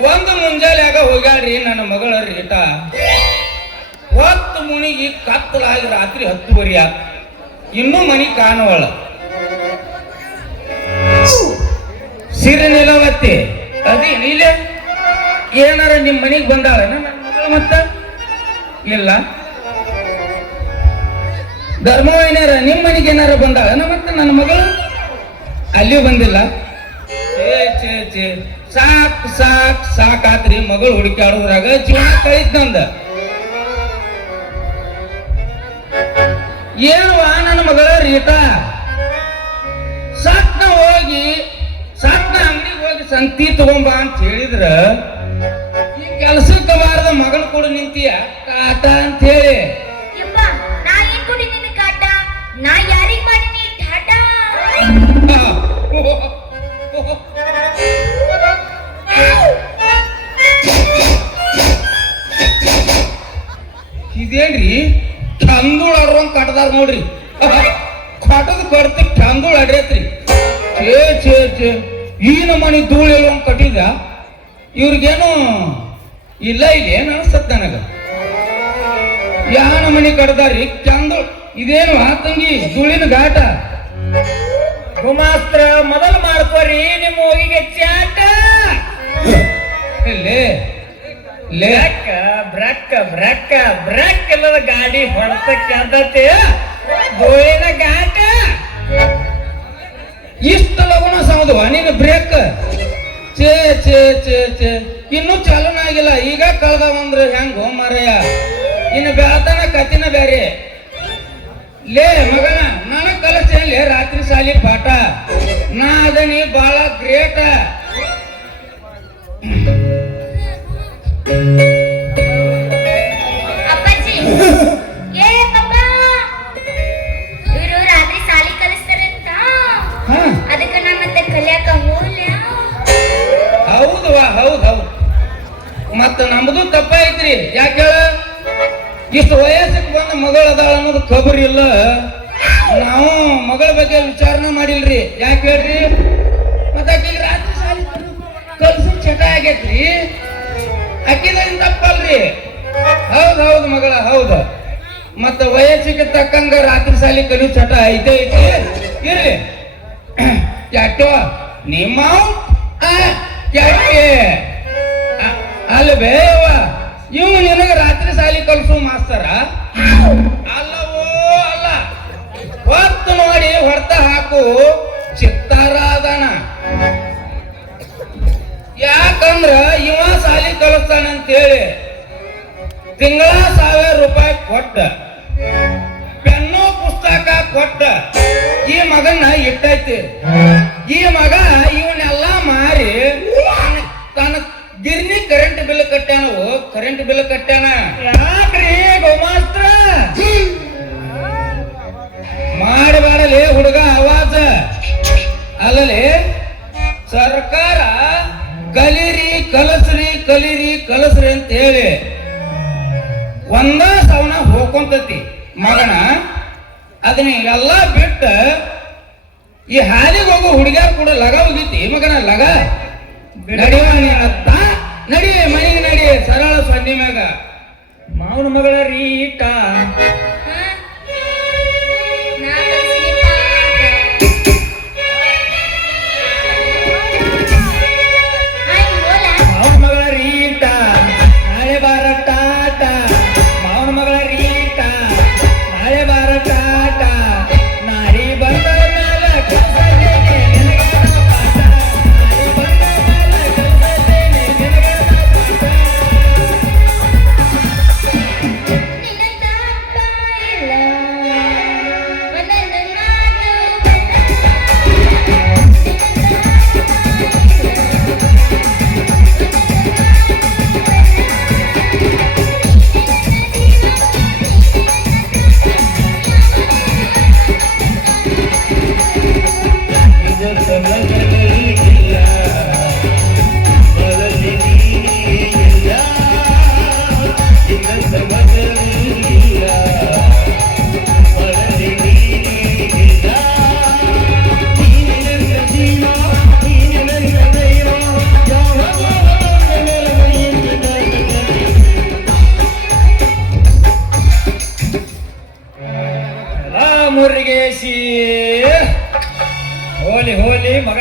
ಒಂದು ಮುಂಜಾನ್ಯಾಗ ಹೋಗ್ಯಾಳ್ರಿ ನನ್ನ ಮಗಳ ರೀಟ ಹೊತ್ತು ಮುನಿಗಿ ಕತ್ತಲಾಗಿ ರಾತ್ರಿ 10:30 ಆತ ಇನ್ನೂ ಮನಿ ಕಾಣವಳ ಸಿರಿ ನಿಲವತ್ತಿ ಅದೇನಿಲ್ಲ ಏನಾರ ನಿಮ್ಮ ಮನಿಗೆ ಬಂದಾಳ ನನ್ನ ಮಗಳು ಮತ್ತ ಇಲ್ಲ ಧರ್ಮವೇನಾರ ನಿಮ್ಮ ಮನಿಗೆ ಏನಾರ ಬಂದಾಳ ಮತ್ತೆ ನನ್ನ ಮಗಳು ಅಲ್ಲಿಯೂ ಬಂದಿಲ್ಲ ಛೇ ಸಾಕಾತ್ರಿ ಮಗಳು ಹುಡುಕಾಡುದ್ರಾಗ ಜೀವನ ಕಳೀತ್ ನಂದ ಏನುವಾ ನನ್ನ ಮಗಳ ರೀಟ ಸಟ್ನ ಅಂಗಡಿಗೆ ಹೋಗಿ ಸಂತಿ ತಗೊಂಬ ಅಂತ ಹೇಳಿದ್ರ ಈ ಕೆಲ್ಸಕ್ಕೆ ಬಾರದ ಮಗನ ಕೂಡ ನಿಂತೀಯ ಕಾಟ ಅಂತ ಹೇಳಿ ನಾ ಏನ್ ಕೊಡಿ ನಿನ್ನ ಕಾಟ ನಾ ಯಾರಿಗ್ ಮಾಡೀನಿ ಟಾಟ ಇದೇನ್ರಿ ಚಂದೂಳ ಆಡುವಂಗ್ ಕಟ್ಟದಾರ ನೋಡ್ರಿ ಕಟ್ಟದ ಕಡ್ತಿ ಚಂದೂಳ ಅಡ್ರೈತ್ರಿ ಛೇ ಈ ನಮ್ಮನಿ ಧೂಳು ಹೇಳುವಂಗ್ ಕಟ್ಟಿದ ಇವ್ರಿಗೇನು ಇಲ್ಲ ಏನ್ ಅನಿಸ್ತತ್ ನನಗ ಯಾವ ನಮ್ಮನಿ ಕಡ್ದಾರಿ ಚಂದೂಳ ಇದೇನು ಆ ತಂಗಿ ಧೂಳಿನ ಘಾಟ ಗುಮಾಸ್ತ್ರ ಮೊದಲು ಮಾಡ್ಕೋರಿ ನಿಮ್ಮ ಹೋಗಿಗೆ ಚಾಟ ಬ್ರೇಕ್ ಇಲ್ಲದ ಗಾಡಿ ಹೊಡೆತಕ್ಕೆ ಗೋಳಿನ ಘಾಟ ಇಷ್ಟ ಲಗುಣ ಸಮದವ ನೀನು ಬ್ರೇಕ್ ಛೇ ಇನ್ನೂ ಚಾಲೂನ ಆಗಿಲ್ಲ ಈಗ ಕಳ್ದವಂದ್ರೆ ಹೆಂಗೋ ಮಾರಯ್ಯ ಇನ್ನು ಬೆಳತನ ಕತ್ತಿನ ಬೇರೆ ಲೇ ಮಗನ ನನಗ್ ಕಲಿಸ್ತೇನೆ ರಾತ್ರಿ ಸಾಲಿ ಪಾಠ ನಾ ಅದನಿ ಬಾಳ ಗ್ರೇಟ್ ಅಪ್ಪಾಜಿ ಏ ಪಪ್ಪ ಇವರು ರಾತ್ರಿ ಸಾಲಿ ಕಲಿಸ್ತಾರಂತ ಅದಕ್ಕೆ ನಾ ಮತ್ತೆ ಕಲಿಯಾಕ ಹೋಗ್ಲ ಹೌದು ಮತ್ತ ನಮ್ದು ತಪ್ಪ ಐತ್ರಿ ಯಾಕೆ ಇಷ್ಟು ವಯಸ್ಸಿಗೆ ಬಂದ ಮಗಳ ಅದಾಳ ಅನ್ನೋದು ಖಬರ್ ಇಲ್ಲ ನಾವು ಮಗಳ ಬಗ್ಗೆ ವಿಚಾರಣೆ ಮಾಡಿಲ್ರಿ ಯಾಕೆ ಹೇಳ್ರಿ ಮತ್ತೆ ಆಕಿಗೆ ರಾತ್ರಿ ಸಾಲಿ ಕಲ್ಸಿ ಚಟ ಆಗೈತ್ರಿ ಅಕ್ಕಿದೇನ್ ತಪ್ಪಲ್ರಿ ಹೌದು ಮಗಳ ಹೌದು ಮತ್ತ ವಯಸ್ಸಿಗೆ ತಕ್ಕಂಗ ರಾತ್ರಿ ಸಾಲಿ ಕಲಿಯೋ ಚಟ ಐತೆ ಇರ್ಲಿ ಯಾಕೋ ನಿಮ್ಮ ಯಾಕೆ ಅಲ್ವೇವ ಇವ್ ನಿನಗ ರಾತ್ರಿ ಸಾಲಿ ಕಲ್ಸು ಮಾಸ್ತರ ಅಲ್ಲವೋ ಅಲ್ಲ ಹೊತ್ತು ನೋಡಿ ಹೊಡ್ತ ಹಾಕು ಚಿತ್ತಾರ ಅದಾನ ಯಾಕಂದ್ರ ಇವ ಸಾಲಿ ಕಲಿಸ್ತಾನಂತೇಳಿ ತಿಂಗಳ 1000 ರೂಪಾಯಿ ಕೊಟ್ಟ ಪೆನ್ನು ಪುಸ್ತಕ ಕೊಟ್ಟ ಈ ಮಗನ್ನ ಇಟ್ಟೈತಿ ಈ ಮಗ ಇವನ್ನೆಲ್ಲ ಮಾರಿ ತನ್ನ ಗಿರ್ನಿ ಕರೆಂಟ್ ಬಿಲ್ ಕಟ್ಟ್ಯಾನ ಯಾಕ್ರಿ ಗೋಮಾಸ್ತ್ರ ಮಾಡಬೇಡಲೇ ಹುಡುಗ ಆವಾಜ ಅಲ್ಲಲೇ ಸರ್ಕಾರ ಕಲೀರಿ ಕಲಸ್ರಿ ಅಂತ ಹೇಳಿ ಒಂದ ಸವನ ಹೋಗ್ಕೊಂತತಿ ಮಗನ. ಅದನ್ನ ಎಲ್ಲ ಬಿಟ್ಟ ಈ ಹಾಲಿಗೆ ಹೋಗೋ ಹುಡುಗ್ಯಾರ ಕೂಡ ಲಗ ಹೋಗಿತಿ ಮಗನ ಲಗ. ನಡಿವ ಅತ್ತ ನಡಿ ಮನೆಗೆ ನಡಿ ಸರಳ ಸಂಧಿ ಮ್ಯಾಗ. ಮಾವನ ಮಗಳ ರೀಟ ನಾ ಕಲ್ಸಿನಿ ತಾತ. ಹಾಯ್ ಬೋಲ. ಮಾವನ ಮಗಳ ರೀಟ ನಾಳೆ ಬಾರ ಟಾಟ. ಮಾವನ ಮಗಳ ರೀಟ ನಾಳೆ ಬಾರ ಟಾಟ. ನಾರಿ ಬಂದ ಮೇಲ ಕಲ್ಸದೇನೆ ನಿನಗನ ಪಾಠ. ನಾರಿ ಬಂದ ಮೇಲ ಕಲ್ಸದೇನೆ ನಿನಗನ ಪಾಠ. ನಿನ್ನ ತಾಪ ಇಲ್ಲ ಒಂದೊಂದು ಮಾತು ಬಲ್ಲ. ಮುರುಗೇಶಿ ಹೋಲಿ ಹೋಲಿ ಮಗ.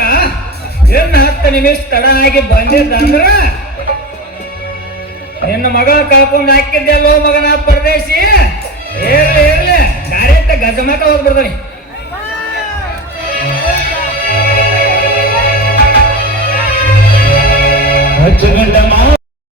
ಏನ್ 10 ನಿಮಿಷ ತಡ ಆಗಿ ಬಂದಿದ್ದಂದ್ರ ನಿನ್ನ ಮಗ ಕಳ್ಕೊಂಡ್ ಹಾಕಿದ್ದೆಲ್ಲೋ ಮಗನ ಪರದೇಶಿ. ಇರ್ಲಿ ಇರ್ಲಿ ಡೈರೆಕ್ಟ್ ಗಜಮಕ ಹೋಗ್ಬಿಡ್ತಾನೆ. ಅಚ್ಚಗಂಡ